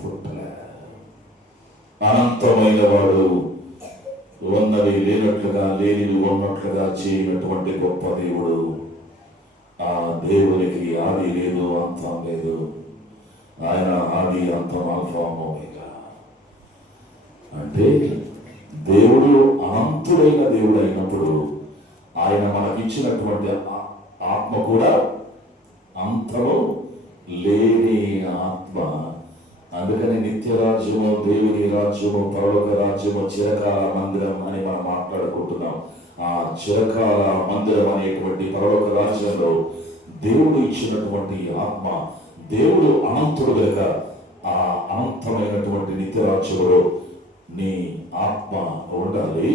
పుట్టలే. అనంతమైన వాడు, ఉన్నది లేనట్లుగా లేనిది ఉన్నట్లుగా చేయనటువంటి గొప్ప దేవుడు. ఆ దేవునికి ఆది లేదు, అంతం లేదు. ఆయన ఆది అంతం, ఆల్ఫా ఓమేగా. అంటే దేవుడు అనంతుడైన దేవుడు అయినప్పుడు ఆయన మనకిచ్చినటువంటి ఆత్మ కూడా అంతము లేని ఆత్మ. అందుకని నిత్య రాజ్యము, దేవుని రాజ్యము, పరలోక రాజ్యము, చిరకాల మందిరం అని మనం మాట్లాడుకుంటున్నాం. ఆ చిరకాల మందిరం అనేటువంటి పరలోక రాజ్యంలో దేవుడు ఇచ్చినటువంటి ఆత్మ, దేవుడు అనంతుడు గనుక ఆ అనంతమైనటువంటి నిత్య రాజ్యంలో నీ ఆత్మ ఉండాలి.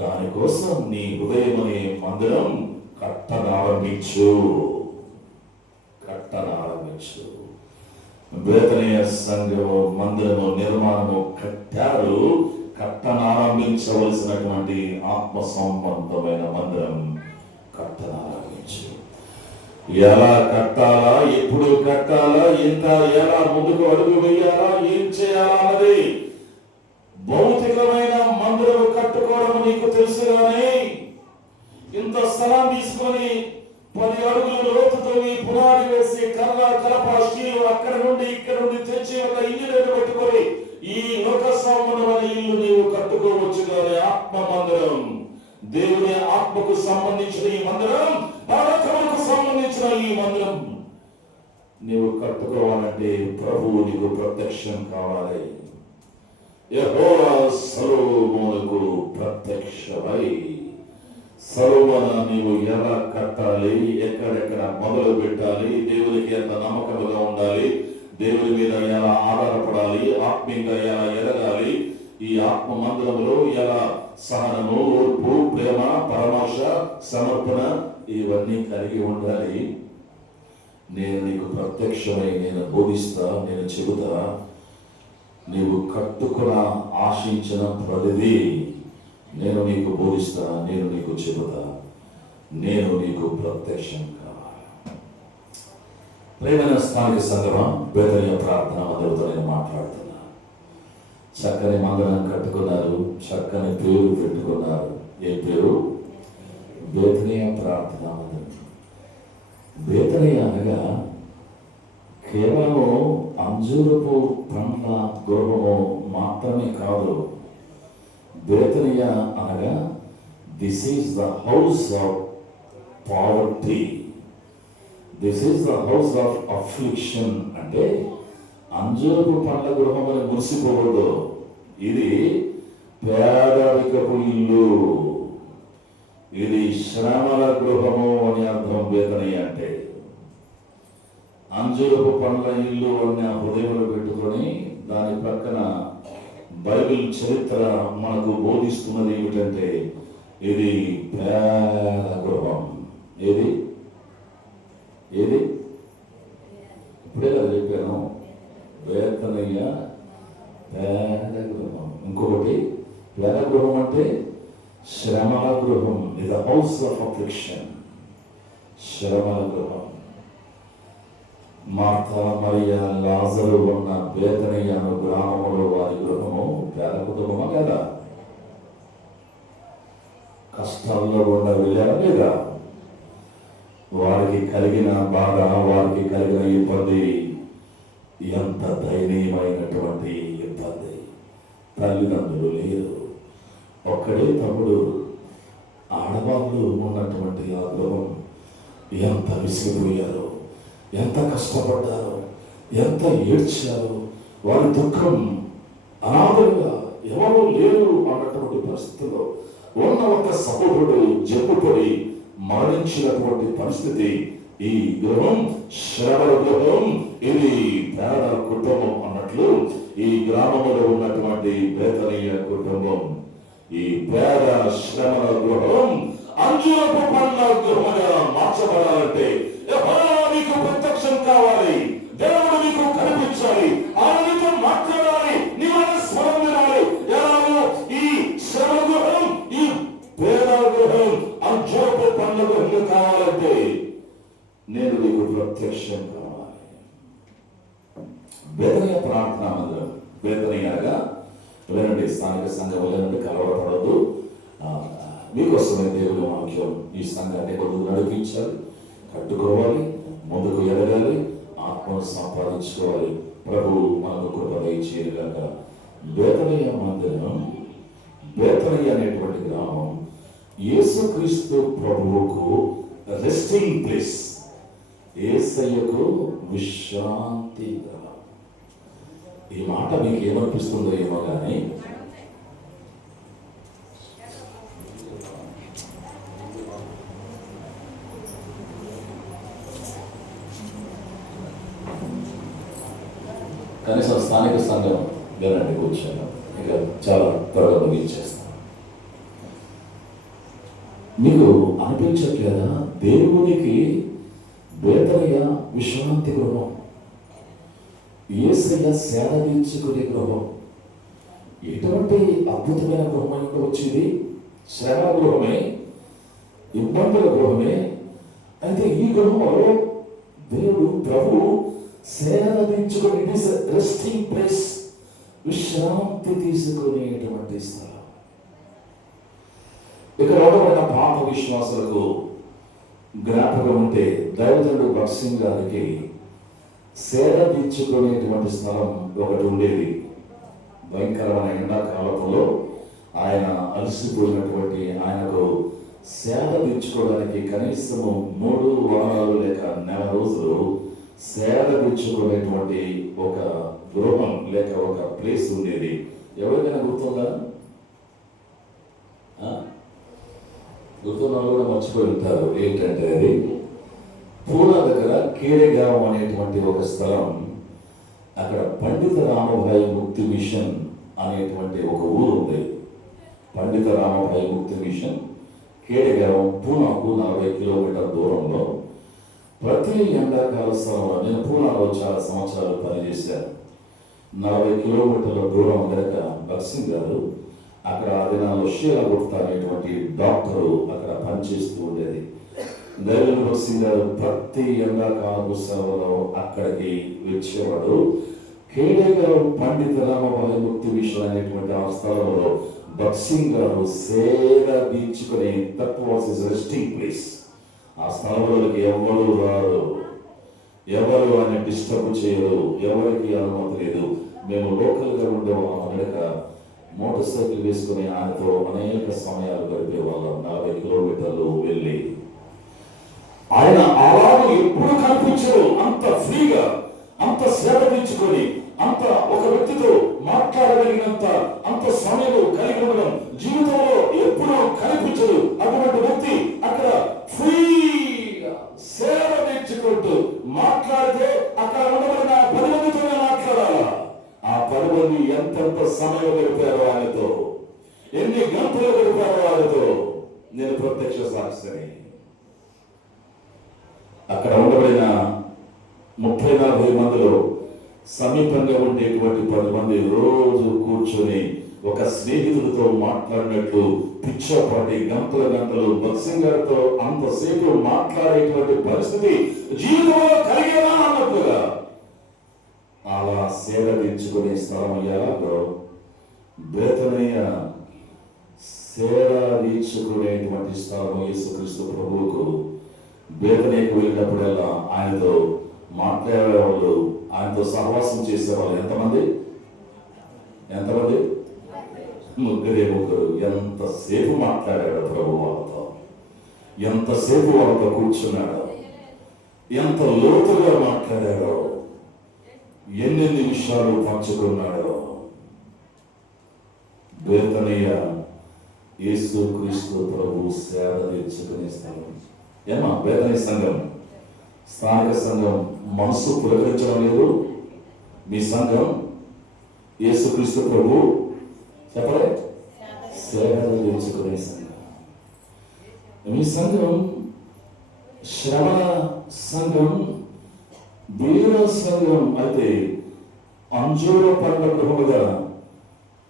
దానికోసం నీ హృదయం అనే మందిరం కట్టనారంభించు. బేతనీయ సంఘము మందిరము నిర్మాణము కట్టారు. కట్టనారంభించవలసినటువంటి ఆత్మ సంబంధమైన మందిరం కట్టనారంభించు. ఎలా కట్టాలా, ఎప్పుడు కట్టాలా, ఎంత ఎలా ముందుకు అడుగు వేయాలా, ఏం చేయాలా అన్నది భౌతికమైన ఈ లోక సంబంధమైన ఇల్లు నీవు కట్టుకోవచ్చు కానీ ఆత్మ మందిరం, దేవుని ఆత్మకు సంబంధించిన ఈ మందిరం, పరలోకమునకు సంబంధించిన ఈ మందిరం నీవు కట్టుకోవాలంటే ప్రభువు నీకు ప్రత్యక్షం కావాలి. యెహోవా సొలొమోనుకు ప్రత్యక్షమై, సొలొమోన నీవు ఎలా కట్టాలి, ఎక్కడెక్కడ మొదలు పెట్టాలి, దేవునికి ఎంత నమ్మకముగా ఉండాలి, దేవుని మీద ఎలా ఆధారపడాలి, ఆత్మీయంగా ఎలా ఎదగాలి, ఈ ఆత్మ మందిరంలో ఎలా సహనము, ఓర్పు, ప్రేమ, పరమాశ, సమర్పణ ఇవన్నీ కలిగి ఉండాలి. నేను నీకు ప్రత్యక్షమై నేను బోధిస్తా, నేను చెబుతా. నీవు కట్టుకున్న ఆశించిన ప్రతిదీ నేను నీకు బోధిస్తా, నేను నీకు చెబుతా, నేను నీకు ప్రత్యక్షం కావాలి. ప్రేమైన స్థానిక సంగమం, బేతనీయ ప్రార్థన మందిరంతో నేను మాట్లాడుతున్నా. చక్కని మందిరం కట్టుకున్నారు, చక్కని పేరు పెట్టుకున్నారు. ఏ పేరు? బేతనీయ ప్రార్థన మందిరం. బేతనీయ అనగా కేవలం అంజూరపు పండ్ల గృహము మాత్రమే కాదు. బేతనీయ అనగా this is the house of poverty, this is the house of affliction. అంటే అంజూరపు పండ్ల గృహం అని మురిసిపోవద్దు, ఇది పేదరికపు ఇల్లు, ఇది శ్రమల గృహము అని అర్థం. బేతనీయ అంటే అంజూరపు పండ్ల ఇల్లు అని హృదయంలో పెట్టుకొని దాని ప్రక్కన బైబిల్ చరిత్ర మనకు బోధిస్తున్నది ఏమిటంటే ఇది పేద గృహం. ఏది ఏది ఇప్పుడే కదా చెప్పాను, బేతనీయ పేద గృహం. ఇంకొకటి పేద గృహం అంటే శ్రమల గృహం, ఇది హౌస్ ఆఫ్ అఫ్లిక్షన్, శ్రమల గృహం. మార్తా, మరియా, లాజరు ఉన్న బేతనీయ అను గ్రామంలో వారి గృహము పేద కుటుంబమా లేదా? కష్టాల్లో ఉన్న వెళ్ళారా లేదా? వారికి కలిగిన బాధ, వారికి కలిగిన ఇబ్బంది ఎంత దయనీయమైనటువంటి ఇబ్బంది. తల్లిదండ్రులు లేరు, ఒక్కడే తమ్ముడు. ఆడవాళ్ళు ఉన్నటువంటి ఆ గృహం ఎంత విసిగిపోయారో, ఎంత కష్టపడ్డారో, ఎంత ఏడ్చారో. వారి దుఃఖం అనాథలుగా ఎవరూ లేరు అన్నటువంటి పరిస్థితుల్లో ఉన్న ఒక సహోదరుడు జబ్బుపడి మరణించినటువంటి పరిస్థితి. ఈ గృహం శ్రమల గృహం, ఇది పేద కుటుంబం అన్నట్లు ఈ గ్రామంలో ఉన్నటువంటి బేతనీయ కుటుంబం ఈ పేద శ్రమల గృహం అంజూరపు పండ్ల గృహంగా మార్చబడాలంటే నీకు ప్రత్యక్షం కావాలి, దేవుడు నీకు కనిపించాలి, ఆయనతో మాట్లాడాలి, నీ మన స్వరం వినాలి. ఎలాగో ఈ శ్రమ గృహం, ఈ పేద గృహం, అంజూరపు పండ్ల గృహం కావాలంటే నేను నీకు ప్రత్యక్షం కావాలి. బేతనీయ ప్రార్థనా మందిరం, బేతనీయగా వినండి, స్థానిక సంఘం వినండి, కలవరపడద్దు. మీకోసమే దేవుడు వాక్యం ఈ సంఘాన్ని ముందుకు నడిపించాలి, కట్టుకోవాలి, ముందుకు ఎదగాలి, ఆత్మను సంపాదించుకోవాలి. ప్రభు మనకు కృప దయచేయగాక. బేతనీయ మందిరం, బేతనీయ అనేటువంటి గ్రామం యేసుక్రీస్తు ప్రభువుకు రెస్టింగ్ ప్లేస్, యేసయ్యకు విశ్రాంతి గ్రామం. ఈ మాట మీకు ఏమనిపిస్తుందో ఏమో కానీ కనీసం స్థానిక సంఘం వినండి, కూర్చొని ఇక చాలా త్వరగా ముగించేస్తాం. మీకు అనిపించట్లేదా దేవునికి బేతనీయ విశ్రాంతి గృహం, యేసయ్య సేద తీర్చుకునే గృహం? ఎటువంటి అద్భుతమైన గృహం వచ్చేది? శ్రమ గృహమే, ఇబ్బందుల గృహమే. అయితే ఈ గృహంలో దేవుడు ప్రభు సేద తీర్చుకుని, ఇట్ ఈస్ రెస్టింగ్ ప్లేస్, విశ్రాంతి తీసుకునేటువంటి స్థలం. ఇక్కడ ఉండబడిన పాప విశ్వాసులకు జ్ఞాపకం ఉంటే దైవజనుడు భగత్ సింగ్ గారికి సేద తీర్చుకునేటువంటి స్థలం ఒకటి ఉండేది. భయంకరమైన ఎండాకాలంలో ఆయన అలసిపోయినటువంటి ఆయనకు సేద తీర్చుకోవడానికి కనీసము 3 వారాలు లేక నెల రోజులు సేద తీర్చుకునేటువంటి ఒక గృహం లేక ఒక ప్లేస్ ఉండేది. ఎవరికైనా గుర్తుందా? గుర్తున్న వాళ్ళు కూడా మర్చిపోయి ఉంటారు. ఏంటంటే అది పూనా దగ్గర కేడేగాం అనేటువంటి ఒక స్థలం. అక్కడ పండిత రామభాయి ముక్తి మిషన్ అనేటువంటి ఒక ఊరు ఉంది. పండిత రామభాయి ముక్తి మిషన్ కేడేగాం పూనాకు 40 కిలోమీటర్ల దూరంలో. ప్రతి ఎండాకాల స్థలంలో నేను పూనాలో చాలా సంవత్సరాలు పనిచేశాను. 40 కిలోమీటర్ల దూరం కనుక బక్సింగ్ గారు అక్కడ ఆ దినాల్లో షీలా గుప్తా అనేటువంటి డాక్టరు అక్కడ పనిచేస్తూ ఉండేది. దైవ బక్సింగ్ గారు ప్రతి ఎండాకాలపు సెలవులో అక్కడికి వచ్చేవాడు. కేడేగారు పండిత రామభాయి ముక్తి మిషన్ అనేటువంటి ఆ స్థలంలో బక్సింగ్ గారు సేద తీర్చుకునే that was his resting place. ఆ స్థలంలోకి ఎవరు రారు, ఎవరు ఆయన డిస్టర్బ్ చేయరు, ఎవరికి అనుమతి లేదు. మేము లోకల్గా ఉండేవాళ్ళం కనుక మోటార్ సైకిల్ వేసుకుని ఆయనతో అనేక సమయాలు గడిపేవాళ్ళం. 40 కిలోమీటర్లు వెళ్ళి ఆయన అలాగే ఎప్పుడు కనిపించరు. అంత ఫ్రీగా, అంత సేవ తీర్చుకొని, అంత ఒక వ్యక్తితో మాట్లాడగలిగినంత అంత సమయం కలిగి ఉండడం జీవితంలో ఎప్పుడు కనిపించదు. అటువంటి వ్యక్తి అక్కడ ఫ్రీగా సేవ తీర్చుకుంటూ మాట్లాడితే అక్కడ ఉండబడిన 10 మందితోనే మాట్లాడాలా. ఆ 10 మంది ఎంతెంత సమయం గడిపారో ఆయనతో, ఎన్ని గంటలు గడిపారో ఆయనతో నేను ప్రత్యక్ష సాక్షిని. అక్కడ ఉండబడిన 30-40 మందిలో సమీపంగా ఉండేటువంటి 10 మంది రోజు కూర్చొని ఒక స్నేహితుడితో మాట్లాడినట్లు పిచ్చపాటి గంటలు బక్సింగ్ గారితో అంతసేపు మాట్లాడేటువంటి పరిస్థితి జీవితంలో కలిగేనా అన్నట్లుగా అలా సేవ తీర్చుకునే స్థలం అయ్యాలో బేతనయ్య సేవ తీర్చుకునేటువంటి స్థలం. యేసుక్రీస్తు ప్రభువుకు బేతనయ్యకు వెళ్ళినప్పుడల్లా ఆయనతో మాట్లాడేవాళ్ళు, ఆయనతో సహవాసం చేసేవాళ్ళు ఎంతమంది? 3 ఎంతసేపు మాట్లాడాడు ప్రభు వాళ్ళతో, ఎంతసేపు వాళ్ళతో కూర్చున్నాడు, ఎంత లోతుగా మాట్లాడాడో, ఎన్ని నిమిషాలు పంచుకున్నాడో. బేతనయ్య యేసుక్రీస్తు ప్రభు సేవ తీర్చుకునే స్థలం. ఏమా బేతనయ్య సంఘం, స్థానిక సంఘం మనసు పులకరించడం లేదు. మీ సంఘం యేసుక్రీస్తు ప్రభు చెప్పలే సేవలు తీర్చుకునే సంఘం. మీ సంఘం శ్రవణ సంఘం, వీర సంఘం అయితే అంజూర పండ్ల గృహముగా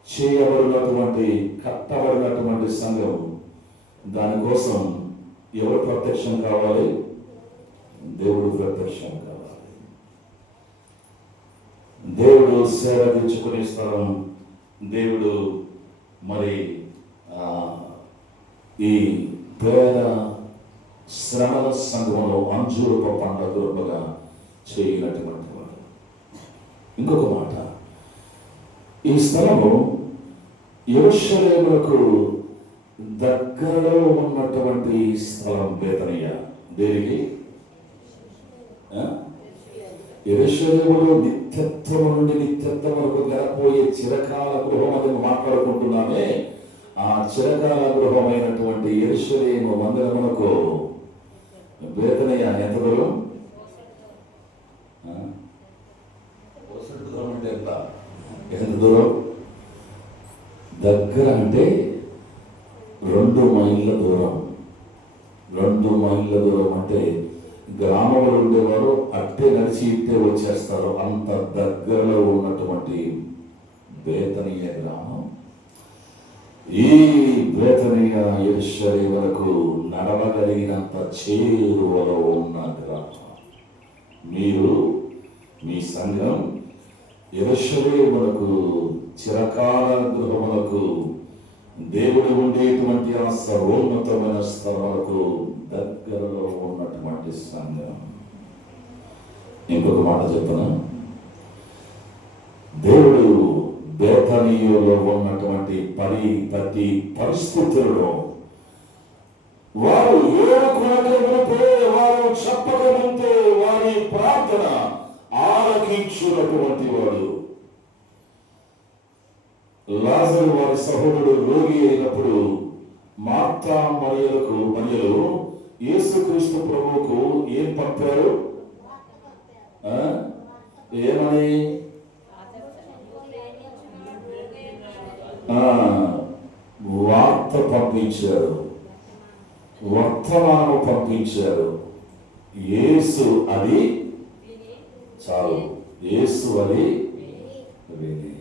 చేయబడినటువంటి కట్టబడినటువంటి సంఘం. దానికోసం ఎవరు ప్రత్యక్షం కావాలి? దేవుడు ప్రత్యక్షం కావాలి. దేవుడు సేవ తీర్చుకునే స్థలం. దేవుడు మరి ఈ పేద శ్రమల సంఘంలో అంజూరపు పండ్ల గృహముగా చేయనటువంటి వాడు. ఇంకొక మాట, ఈ స్థలము యెరూషలేమునకు దగ్గరలో ఉన్నటువంటి స్థలం బేతనయ్య. దేనికి? యెరూషలేములో నిత్యత్వం నుండి నిత్యత్వం వరకు గడపోయే చిరకాల గృహం అని మాట్లాడుకుంటున్నామే. ఆ చిరకాల గృహమైనటువంటి యెరూషలేము మందిరమునకు బేతనయ్య ఎంత దూరం? ఎంత దూరం? దగ్గర అంటే 2 మైళ్ళ దూరం. 2 మైళ్ళ దూరం అంటే గ్రామంలో ఉండేవారు అట్టే నడిచి ఇట్టే వచ్చేస్తారు. అంత దగ్గరలో ఉన్నటువంటి బేతనీయ గ్రామం. ఈ బేతనీయ యెరూషలేమునకు నడవగలిగినంత చేరువలో ఉన్న గ్రామం. మీరు, మీ సంఘం యెరూషలేమునకు చిరకాల గృహములకు, దేవుడు ఉండేటువంటి ఆ సర్వోన్నతమైన స్థలాలకు దగ్గరలో ఉన్నటువంటి సంఘం. ఇంకొక మాట చెప్పనా? దేవుడు బేతనీయులో ఉన్నటువంటి ప్రతి పరిస్థితుల్లో వారు వేడుకొనకముందే, వారు చెప్పకముందే వారి ప్రార్థన ఆలకించున్నటువంటి వాడు. లాజరు వారి సహోదరుడు రోగి అయినప్పుడు మార్తా మరియలు యేసుక్రీస్తు ప్రభువుకు ఏం పంపారు? ఏమని? వార్త పంపించారు, వర్తమానం పంపించారు. యేసు అది చాలు, యేసు అది విని.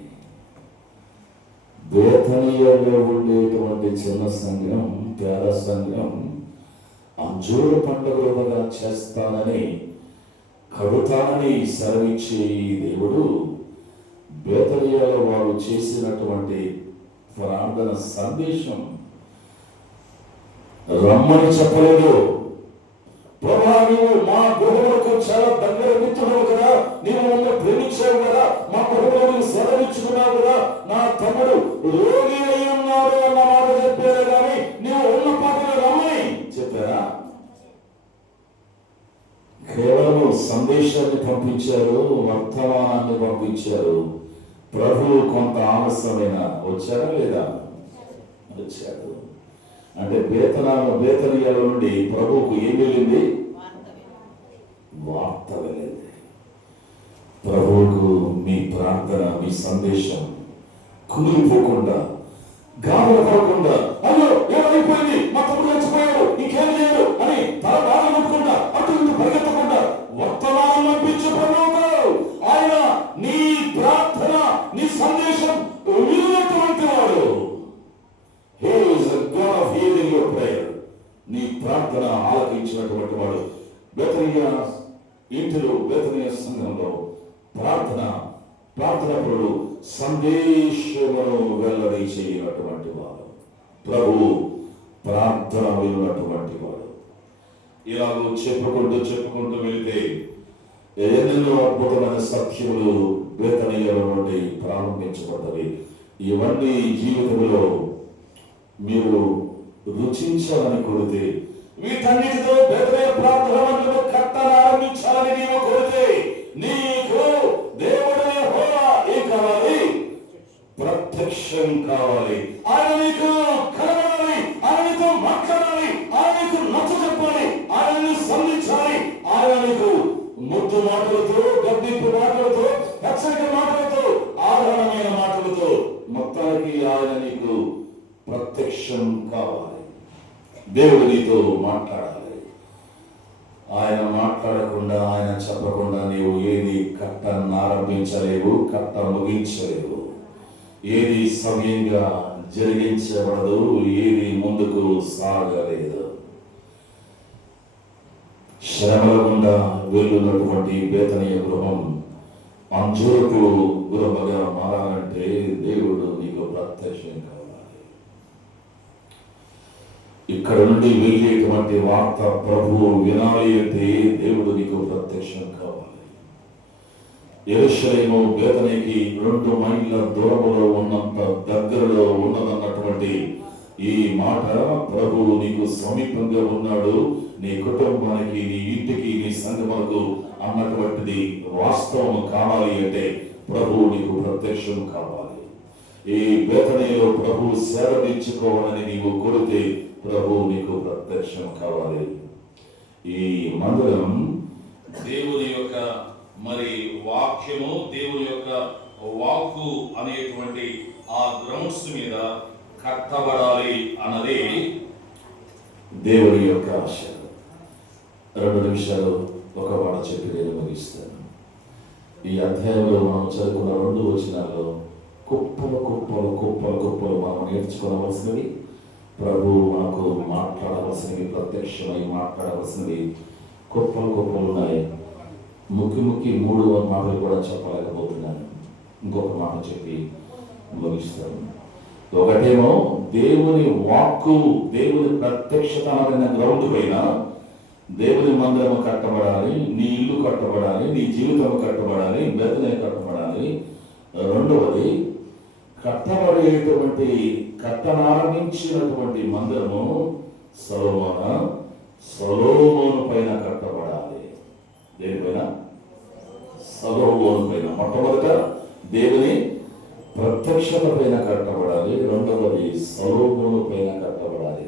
బేతనీయలో ఉండేటువంటి చిన్న సంఘం, పేద సంఘం అంజూర పండుగలుగా చేస్తానని, కడుతానని సెలవిచ్చే ఈ దేవుడు బేతనీయలో వారు చేసినటువంటి ప్రార్థన సందేశం రమ్మని చెప్పలేదు. ప్రభా, నీవు మా గృహములకు చాలా దగ్గర మిత్రుడు కదా, నీవు మమ్మల్ని ప్రేమించావు కదా, మా గృహంలో నీవు సెలవిచ్చుకున్నావు కదా, నా తమ్ముడు రోగి అయి ఉన్నాడు అన్న మాట చెప్పారు కానీ నీవు ఉన్న పాటలు రమ్మని చెప్పారా? కేవలం సందేశాన్ని పంపించారు, వర్తమానాన్ని పంపించారు. ప్రభువు కొంత ఆలస్యమైన వచ్చారా లేదా? వచ్చాడు. అంటే బేతనీయాల నుండి ప్రభువుకు ఏం వెళ్ళింది? వార్త వెళ్ళింది. ప్రభువుకు మీ ప్రార్థన, మీ సందేశం కుమిలిపోకుండా, గాబర పడకుండా, అయ్యో ఏమైపోయింది, మా తమ్ముడు చచ్చిపోయాడు, ఇంకేం చేయడు అని తల బాధ కొట్టుకుంటా అటు ఇటు పరిగెత్తకుండా వర్తమానం పంపించే ప్రభువు ఆయన నీ ప్రార్థన, నీ సందేశం విన్నటువంటి వాడు. He is a God of hearing your prayer. నీ ప్రార్థన ఆలకించినటువంటి వాడు. బేతనీయ ఇంటిలో, బేతనీయ సంఘంలో ప్రార్థనప్పుడు సందేశమును వెల్లడి చేయనటువంటి వాడు. ప్రభు ప్రార్థన విన్నటువంటి వాడు. ఇలాగూ చెప్పుకుంటూ వెళితే ఎన్నెన్నో అద్భుతమైన సత్యములు బేతనీయుల నుండి ప్రారంభించబడ్డవి. ఇవన్నీ జీవితంలో మీరు రుచించాలని కోరితే, వీటన్నిటితో బేతనీయ ప్రార్థన మందిరము కట్టాలని నీవు కోరితే, నీకు దేవుడు యెహోవా ఏం కావాలి? ప్రత్యక్షం కావాలి. ఆయన నీకు కలగాలి, ఆయన నీతో మాట్లాడాలి, ఆయన నీకు నచ్చ చెప్పాలి, ఆయనని సంధించాలి. ఆయన నీకు ముద్దు మాటలతో, గద్దింపు మాటలతో, హెచ్చరిక మాటలతో, ఆధారమైన మాటలతో, మొత్తానికి ఆయన నీకు ప్రత్యక్షం కావాలి. దేవుడు నీతో మాట్లాడాలి. ఆయన మాట్లాడకుండా, ఆయన చెప్పకుండా నీవు ఏది కట్టను ఆరంభించలేవు, కట్ట ముగించలేవు. ఏది సమయంగా జరిగించబడదు, ఏది ముందుకు సాగలేదు. శ్రమల గుండా వెళ్ళున్నటువంటి బేతనీయ గృహం అంజూరపు గృహముగా మారాలంటే దేవుడు నీకు ప్రత్యక్షం కావాలి. ఇక్కడ నుండి వెళ్ళేటువంటి వార్త ప్రభువు వినాలి అంటే దేవుడు నీకు ప్రత్యక్షం కావాలి. యెరూషలేము బేతనీకి 2 మైళ్ళ దూరంలో ఉన్నంత దగ్గరలో ఉన్నదన్నటువంటి ఈ మాట, ప్రభువు నీకు సమీపంగా ఉన్నాడు, నీ కుటుంబానికి, నీ ఇంటికి, నీ సంఘములకు అన్నటువంటిది వాస్తవం కావాలి అంటే ప్రభువు నీకు ప్రత్యక్షం కావాలి. ఈ బేతనీలో ప్రభువు సేవదించుకోవాలని నీవు కోరితే ప్రభువు నీకు ప్రత్యక్షం కావాలి. ఈ మందిరం దేవుని యొక్క వాక్యము, దేవుని యొక్క వాక్కు అనేటువంటి ఆ గ్రౌండ్స్ మీద కట్టబడాలి అన్నది దేవుని యొక్క ఆశ. 2 నిమిషాలు ఒక మాట చెప్పి నేను ముగిస్తాను. ఈ అధ్యాయంలో మనం చదువుకున్న 2 వచనాల్లో కుప్పలు మనం నేర్చుకోవలసినవి, ప్రభు మనకు మాట్లాడవలసినవి, ప్రత్యక్షమై మాట్లాడవలసినవి కుప్పలు ఉన్నాయి. ముక్కి 3 మాటలు కూడా చెప్పలేకపోతున్నాను. ఇంకొక మాట చెప్పి ముగిస్తాను. ఒకటేమో దేవుని వాక్కు, దేవుని ప్రత్యక్షత అనే గ్రౌండ్ పైన దేవుని మందిరము కట్టబడాలి, నీ ఇల్లు కట్టబడాలి, నీ జీవితం కట్టబడాలి, బేతనీయ కట్టబడాలి. రెండవది కట్టబడేటువంటి కట్టనారంభించినటువంటి మందిరము సొలొమోను పైన కట్టబడాలి. దేనిపైన? సొలొమోను పైన. మొట్టమొదట దేవుని ప్రత్యక్షత పైన కట్టబడాలి, రెండవది సొలొమోను పైన కట్టబడాలి.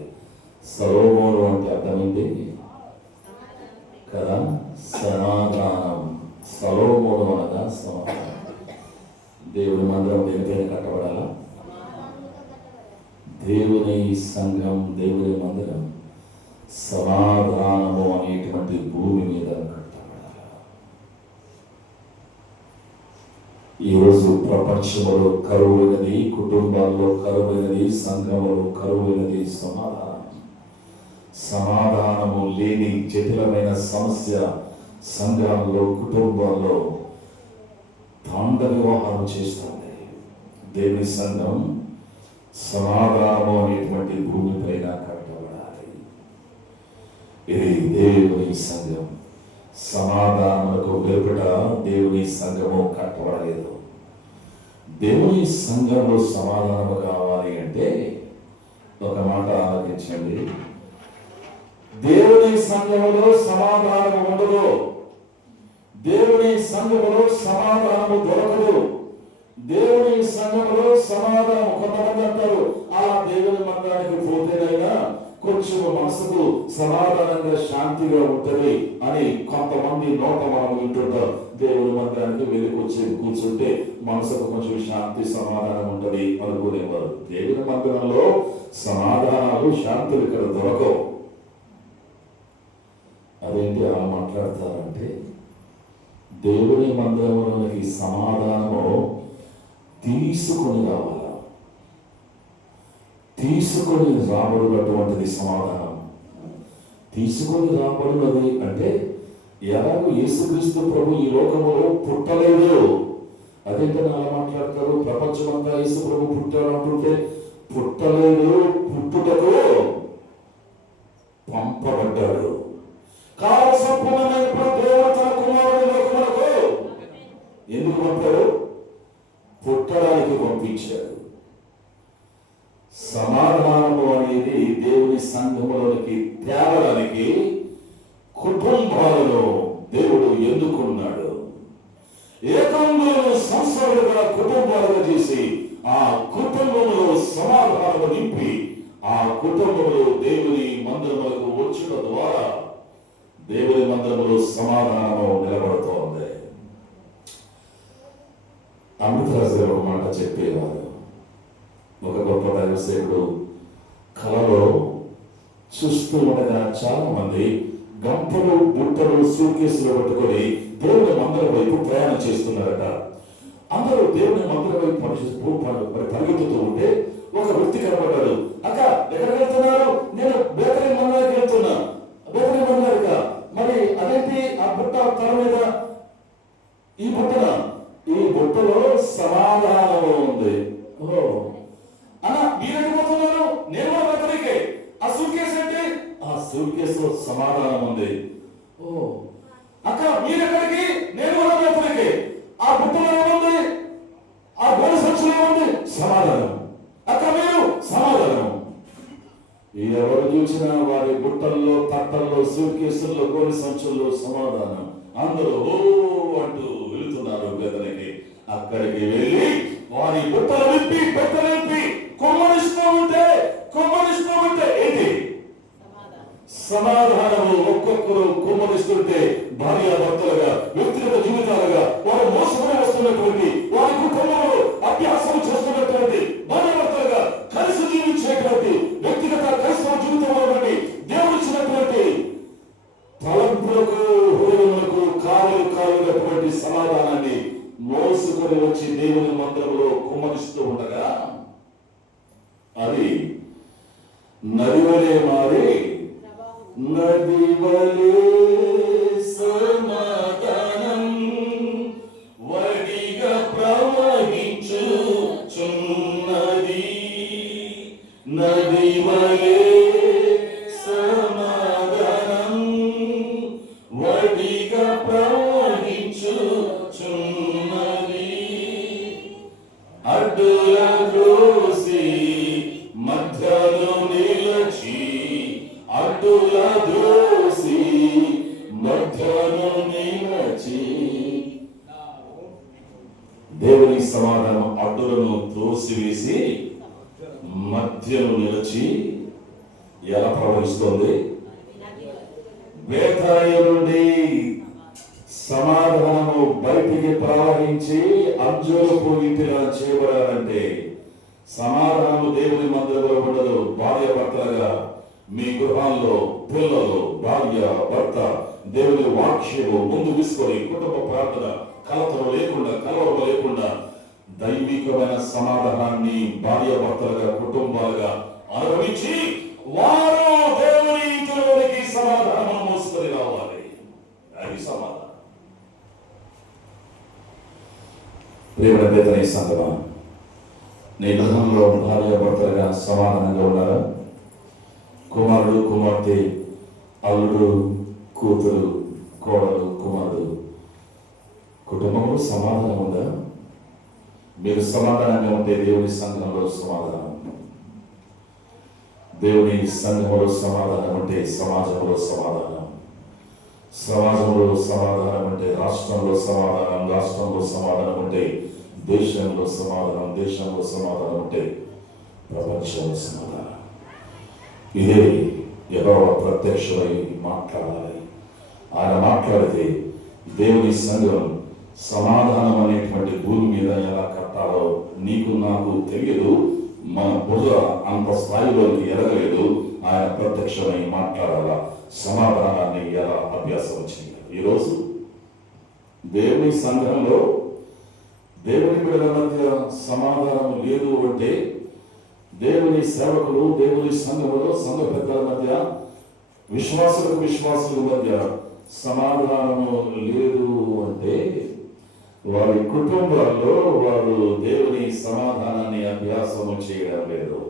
సొలొమోను అంటే అర్థమైంది కదా? సమాధానం. సొలొమోను అనగా సమాధానం. దేవుని మందిరం దేనిపైన కట్టబడాలా? దేవుని సంఘం, దేవుని మందిరం సమాధానము అనేటువంటి భూమి మీద కట్టబడాలి. ఈరోజు ప్రపంచంలో కరువైనది, కుటుంబాల్లో కరువైనది, సంఘములో కరువైనది సమాధానము లేని జటిలమైన సమస్య సంఘాల్లో, కుటుంబాల్లో తాండవ వివాహం చేస్తుంది. దేవుని సంఘం సమాధానము అనేటువంటి భూమిపైన కట్టబడాలి. ఇది దేవుని సంఘం. సమాధానములకు వెలుపట దేవుని సంఘము కట్టబడలేదు. దేవుని సంఘంలో సమాధానము కావాలి అంటే ఒక మాట ఆలోచించండి. దేవుని సంఘములో సమాధానము ఉండదు. దేవుని సంఘములో సమాధానము దొరకదు. దేవుని సంఘములో సమాధానం. కొంతమంది అంటారు, ఆ దేవుని మందిరానికి పోతేనైనా కొంచెం మనసుకు సమాధానంగా శాంతిగా ఉంటుంది అని కొంతమంది నోట మనం వింటుంటారు. దేవుని మందిరానికి వెళ్ళి కూర్చుంటే మనసుకు కొంచెం శాంతి సమాధానం ఉంటుంది అనుకునేవారు. దేవుని మందిరంలో సమాధానాలు, శాంతులు ఇక్కడ దొరకవు. అదేంటి అలా మాట్లాడతారంటే, దేవుని మందిరంలోనికి సమాధానము తీసుకొని రావాలా? తీసుకొని రాబడినటువంటిది సమాధానం. తీసుకొని రాబడినది అంటే ఎలాగో యేసుక్రీస్తు ప్రభు ఈ లోకములో పుట్టలేదు. అదేంటని అలా మాట్లాడతారు? ప్రపంచమంతా యేసు ప్రభు పుట్టాడు అంటుంటే పుట్టలేదు, పుట్టుటకు పంపబడ్డాడు. కాల సంపూర్ణమైనప్పుడు దేవుడు తన కుమారుని లోకములకు ఎందుకు పంపాడు? పుట్టడానికి పంపించాడు. సమాధానము అనేది దేవుని సంఘములోనికి తేవడానికి కుటుంబాలను దేవుడు ఎన్నుకున్నాడు. ఏకంలో సంవత్సరాలుగా కుటుంబాలుగా చేసి ఆ కుటుంబంలో సమాధానము నింపి ఆ కుటుంబంలో దేవుని మందిరములకు వచ్చుట ద్వారా దేవుని మందిరములో సమాధానము నిలబడుతోంది. అమృతరాజు గారు ఒక మాట చెప్పేవారు. ఒక గొప్ప దైవసేవుడు కలలో చూస్తూ ఉండగా చాలా మంది గంపలు, బుట్టలు, సూట్ కేసులు పట్టుకొని దేవుని మందిరం వైపు ప్రయాణం చేస్తున్నారట. అందరూ దేవుని మందిరం వైపు పరిగెత్తుతూ ఉంటే ఒక వ్యక్తి కనబడ్డాడు. అక్క, ఎక్కడికి వెళ్తున్నారు? నేను బేకరీ మందిరానికి వెళ్తున్నా. బేకరీ మందిరానిక? మరి అదేంటి ఆ బుట్ట తల మీద? ఈ బుట్టన, ఈ బుట్టలో సమాధానము ఉంది. ఓ అన్న, మీరు ఎడిపోతున్నారు? నేను కూడా బేకరీకే. ఆ సూట్ కేసు ఏంటి? ఆ సూట్ కేసులో సమాధానం ఉంది. ఓ అక్క, మీరు ఎక్కడికి? నేను కూడా బేకరీకే. ఆ బుట్టలో ఏముంది? ఆ గోడ సంచులో ఏముంది? సమాధానం. అక్క, మీరు? సమాధానం. ఎవరు చూసినా వారి బుట్టల్లో, తట్టల్లో, సూట్ కేసుల్లో, గోడ సంచుల్లో సమాధానం. అందరూ ఓ అంటూ వెళుతున్నారు గదికి. అక్కడికి వెళ్ళి వారి బుట్టలు విప్పి, పెట్టలు విప్పి కొమ్మరిస్తూ ఉంటే ఏంటి? సమాధానము. ఒక్కొక్కరు కుమ్మరిస్తుంటే భార్య భర్తలుగా, వ్యక్తిగత జీవితాలుగా వారు మోసపడి వస్తున్నటువంటి, వారి కుటుంబంలో అభ్యాసం చేస్తున్నటువంటి భార్య భర్తలుగా కలిసి జీవించేటువంటి వ్యక్తిగత క్రైస్తవ జీవితంలో దేవుడిచ్చినటువంటి తలంపులకు, హృదయములకు కావలినటువంటి సమాధానాన్ని మోసుకొని వచ్చి దేవుని మందిరంలో కుమ్మరిస్తూ ఉండగా అది నదివలే మారి, నదివలే సమాధానం వడిగా ప్రవహించుచున్నది. నదివలే సమాధానం వడిగా ప్రవహించుచున్నది. అడ్డులకు త్రోసివేసి మధ్యలో నిలిచి ఎలా ప్రవహిస్తుంది? బేతాయి నుండి సమాధానము బయటికి ప్రవహించి అంజూరపు ఇంటిలా చేయబడాలంటే సమాధానము దేవుని మందిరంలో ఉండదు. భార్య భర్తలుగా మీ గృహాల్లో పిల్లలు, భార్య భర్త దేవుని వాక్యము ముందు తీసుకొని కుటుంబ ప్రార్థన కలతలు లేకుండా, కలవరం లేకుండా దైవికమైన సమాధానాన్ని భార్య భర్తలుగా కుటుంబాలుగా అనుభవించి వారు దేవుని ఇంటిలోనికి సమాధానం మోసుకొని రావాలి. అది సమాధానం. ప్రియమైన బేతనీ సంగమా, నీ గృహంలో భార్య భర్తలుగా సమాధానంగా ఉన్నారా? కుమారుడు, కుమార్తె, అల్లుడు, కూతురు, కోడలు, కుమారుడు, కుటుంబంలో సమాధానం ఉందా? మీరు సమాధానంగా ఉంటే దేవుని సంఘంలో సమాధానం, దేవుని సంఘంలో సమాధానం అంటే సమాజంలో సమాధానం, సమాజంలో సమాధానం అంటే రాష్ట్రంలో సమాధానం, రాష్ట్రంలో సమాధానం అంటే దేశంలో సమాధానం, దేశంలో సమాధానం అంటే ప్రపంచంలో సమాధానం. ఇదే యెహోవా ప్రత్యక్షమై మాట్లాడాలి. ఆయన మాట్లాడితే దేవుని సంఘం సమాధానం అనేటువంటి భూమి మీద ఎలా కట్టాలో నీకు నాకు తెలియదు. మన బుర్ర అంత స్థాయిలోకి ఎదగలేదు. ఆయన ప్రత్యక్షమై మాట్లాడాలా, సమాధానాన్ని ఎలా అభ్యాసం చేయాలి. ఈరోజు దేవుని సంఘంలో దేవుని బిడ్డల మధ్య సమాధానం లేదు అంటే, దేవుని సేవకులు, దేవుని సంఘములో సంఘ పెద్దల మధ్య, విశ్వాసుల మధ్య సమాధానము లేదు అంటే, వారి కుటుంబాల్లో వారు దేవుని సమాధానాన్ని అభ్యాసము చేయడం లేదు.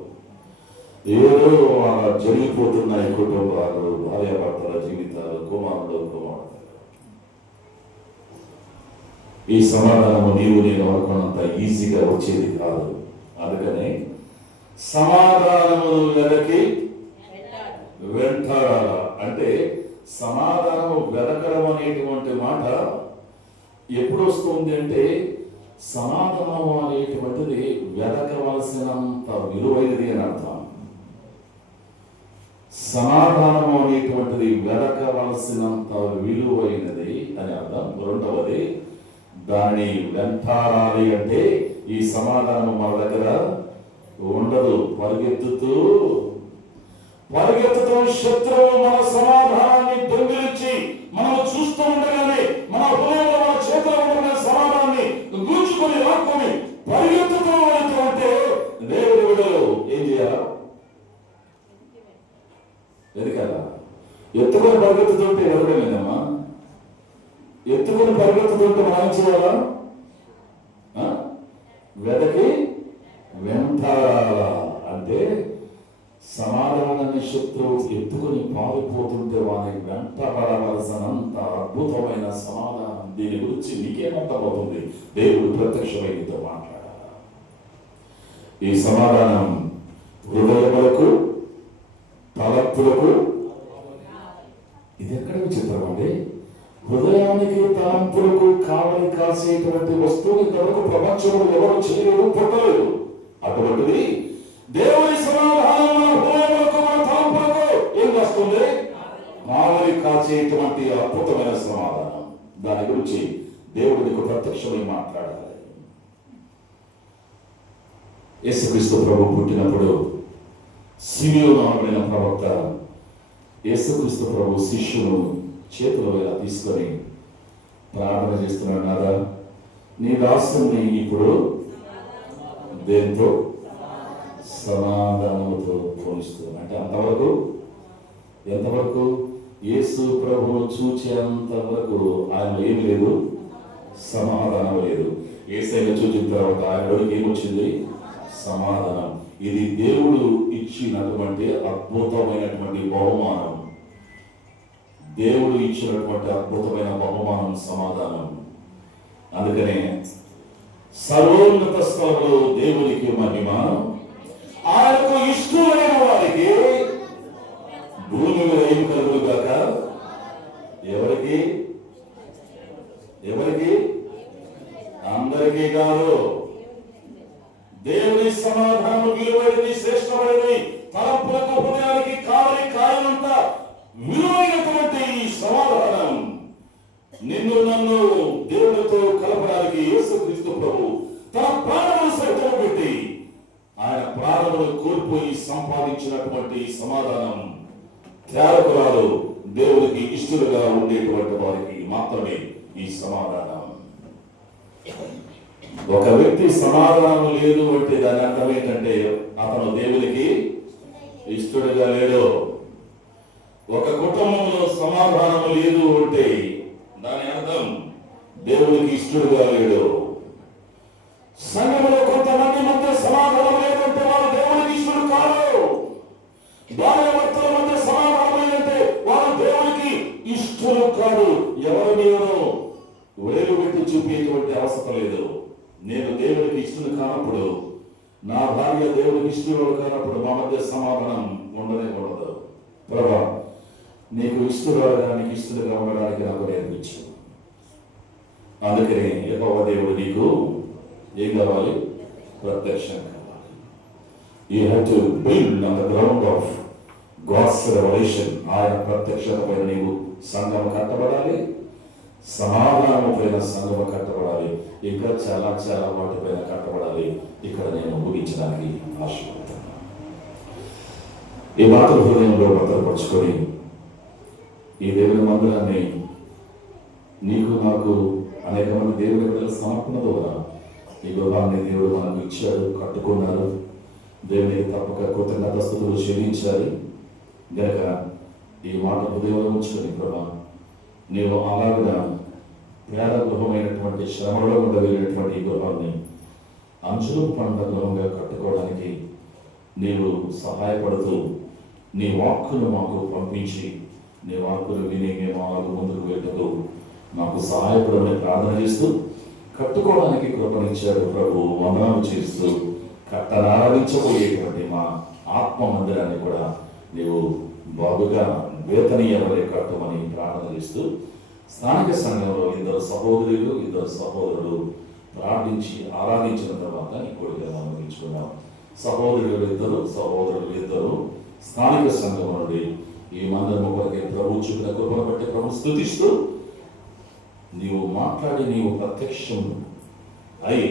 ఏదో అలా జరిగిపోతున్నాయి కుటుంబాలు, భార్యాభర్తల జీవితాలు, కుమారుడు, కుమార్తెలు. ఈ సమాధానము నీవు నేను అనుకున్నంత ఈజీగా వచ్చేది కాదు. అందుకని సమాధానమును వెనక్కి వెంటాడాల అంటే, సమాధానము వెనకడం అనేటువంటి మాట ఎప్పుడు వస్తుంది అంటే, సమాధానం అనేటువంటిది వెతకవలసినంత విలువైనది అని అర్థం. సమాధానం అనేటువంటిది వెతకవలసినంత విలువైనది అని అర్థం. రెండవది, దానిని వెంటాడాలి అంటే ఈ సమాధానం మన దగ్గర ఉండదు. పరిగెత్తుతూ శత్రువు మన సమాధానాన్ని దొంగిలించి మనం చూస్తూ ఉండగానే మన హృదయంలో, మన చేతిలో ఉన్న సమాధానాన్ని గూర్చుకొని లాక్కొని పరిగెత్తుతూ అంటే దేవుడి విడుదల ఏం చేయాలా? ఎదుకలా? ఎత్తుకొని పరిగెత్తుతుంటే ఎదగలేదమ్మా. ఎత్తుకొని పరిగెత్తుతుంటే మనం చేయాలా? వెదకి వెంటాడాలా అంటే, సమాధానాన్ని శత్రువు ఎత్తుకుని పారిపోతుంటే వాని వెంటబడవలసినంత అద్భుతమైన సమాధానం. దీని గురించి నీకేమంటబోతుంది? దేవుడు ప్రత్యక్షమై నీతో మాట్లాడాలి. ఈ సమాధానం హృదయములకు, తలపులకు, ఇది ఎక్కడ విచిత్రం అండి? హృదయానికి, తలంపులకు కావలి కాసేటువంటి వస్తువు ఇంతవరకు ప్రపంచంలో ఎవరు చేయలేదు, పుట్టలేదు. అటువంటిది దేవుని సమాధానం మన హృదయములకు, మన తలంపులకు ఏం వస్తుంది? కావలి కాచేటువంటి అద్భుతమైన సమాధానం. దాని గురించి దేవుడికి ప్రత్యక్షమై మాట్లాడాలి. యేసుక్రీస్తు ప్రభు పుట్టినప్పుడు సిమియోను అనబడిన ప్రవక్త యేసుక్రీస్తు ప్రభు శిష్యును చేతిలో ఇలా తీసుకొని ప్రార్థన చేస్తున్నాడు. నాదా, నీ దాసుని ఇప్పుడు దేంతో? సమాధానంతో పోలిస్తున్నాడు. అంటే అంతవరకు, ఎంతవరకు? యేసు ప్రభువును చూచేంత వరకు ఆయన ఏం లేదు, సమాధానం లేదు. యేసయ్యను చూచిన తర్వాత ఆయనలోకి ఏమొచ్చింది? సమాధానం. ఇది దేవుడు ఇచ్చినటువంటి అద్భుతమైనటువంటి బహుమానం. దేవుడు ఇచ్చినటువంటి అద్భుతమైన బహుమానం సమాధానం. అందుకనే సర్వోన్నత స్థలంలో దేవునికి మహిమ, ఆయనకు ఇష్టమైన వారికి భూమి మీద ఏం కలుగును గాక. ఎవరికి? ఎవరికి? అందరికీ కాదు. దేవుని నెమ్మది సమాధానం విలువైనది శ్రేష్టమైనది తలపులకు హృదయానికి కావలి కాయనంతా విలువైనటువంటి ఈ సమాధానం నిన్ను నన్ను దేవునితో కలపడానికి యేసుక్రీస్తు ప్రభు తన ప్రాణములు సైతం పెట్టి ఆయన ప్రాణములు కోల్పోయి సంపాదించినటువంటి సమాధానం త్యాగకురాలు దేవునికి ఇష్టలుగా ఉండేటువంటి వారికి మాత్రమే ఈ సమాధానం. ఒక వ్యక్తి సమాధానం లేదు అంటే దాని అర్థం ఏంటంటే అతను దేవునికి ఇష్టడుగా లేడు. ఒక కుటుంబంలో సమాధానం లేదు అంటే దాని అర్థం దేవునికి ఇష్టడుగా లేడు. సంఘంలో కొంతమంది మధ్య సమాధానం లేదంటే వారు దేవునికి ఇష్టడు కాదు. భార్యాభర్తల మధ్య సమాధానం లేదంటే వారు దేవునికి ఇష్టడు కాదు. ఎవరిని వేలు పెట్టి చూపేటువంటి అవసరం లేదు. నేను దేవునికి ఇష్టడు కానప్పుడు, నా భార్య దేవునికి ఇష్టడు కానప్పుడు మా మధ్య సమాధానం ఉండనే ఉండదు. ప్రభా, నీకు ఇష్టడుగా నీకు ఇష్టడుగా ఉండడానికి నాకు నేర్పించు. అందుకని యెహోవా దేవుడు నీకు ఏం కావాలి? ప్రత్యక్షం కావాలి. You have to build on the ground of God's revolution. ఆయన ప్రత్యక్షత పైన నీవు సంఘం కట్టబడాలి, సమాధానం పైన సంఘం కట్టబడాలి, ఇంకా చాలా చాలా వాటిపైన కట్టబడాలి. ఇక్కడ నేను ముగించడానికి ఆశపడుతున్నాను. ఈ మాటలు హృదయంలో భద్రపరుచుకొని ఈ దేవుని మందిరాన్ని నీకు నాకు అనేక మంది దేవుని బిడ్డల సమర్పణ ద్వారా ఈ గృహాన్ని దేవుడు మనకు ఇచ్చాడు, కట్టుకున్నారు. దేవునికి తప్పక కృతజ్ఞతాస్తుతులు చెల్లించాలి. గనక ఈ మాట హృదయంలో ఉంచుకొని ప్రభా, నీవు అలాగా పేద గృహమైనటువంటి శ్రమలో ఉండగలిగినటువంటి ఈ గృహాన్ని అంచులు పండ్ల గృహంగా కట్టుకోవడానికి నీవు సహాయపడుతూ నీ వాక్కును మాకు పంపించి నీ వాక్కును విని మేము ముందుకు వెళ్ళటకు మాకు సహాయపడమని ప్రార్థన చేస్తూ కట్టుకోవడానికి కృపనిచ్చాడు ప్రభు. వందనాలు చేస్తూ కట్టనారంభించబోయేటువంటి మా ఆత్మ మందిరాన్ని కూడా నీవు బాగుగా వేతనీయమని కట్టమని ప్రార్థన చేస్తూ స్థానిక సంఘంలో ఇద్దరు సహోదరులు ప్రార్థించి ఆరాధించిన తర్వాత ఈ కోరిక అనుభవించుకున్నాం. సహోదరులు ఇద్దరు స్థానిక సంఘం నుండి ఈ మందిరం కొరకే ప్రభు చూపిన కృపను బట్టి ప్రభు స్తుతిస్తూ నీవు మాట్లాడి నీవు ప్రత్యక్షం అయి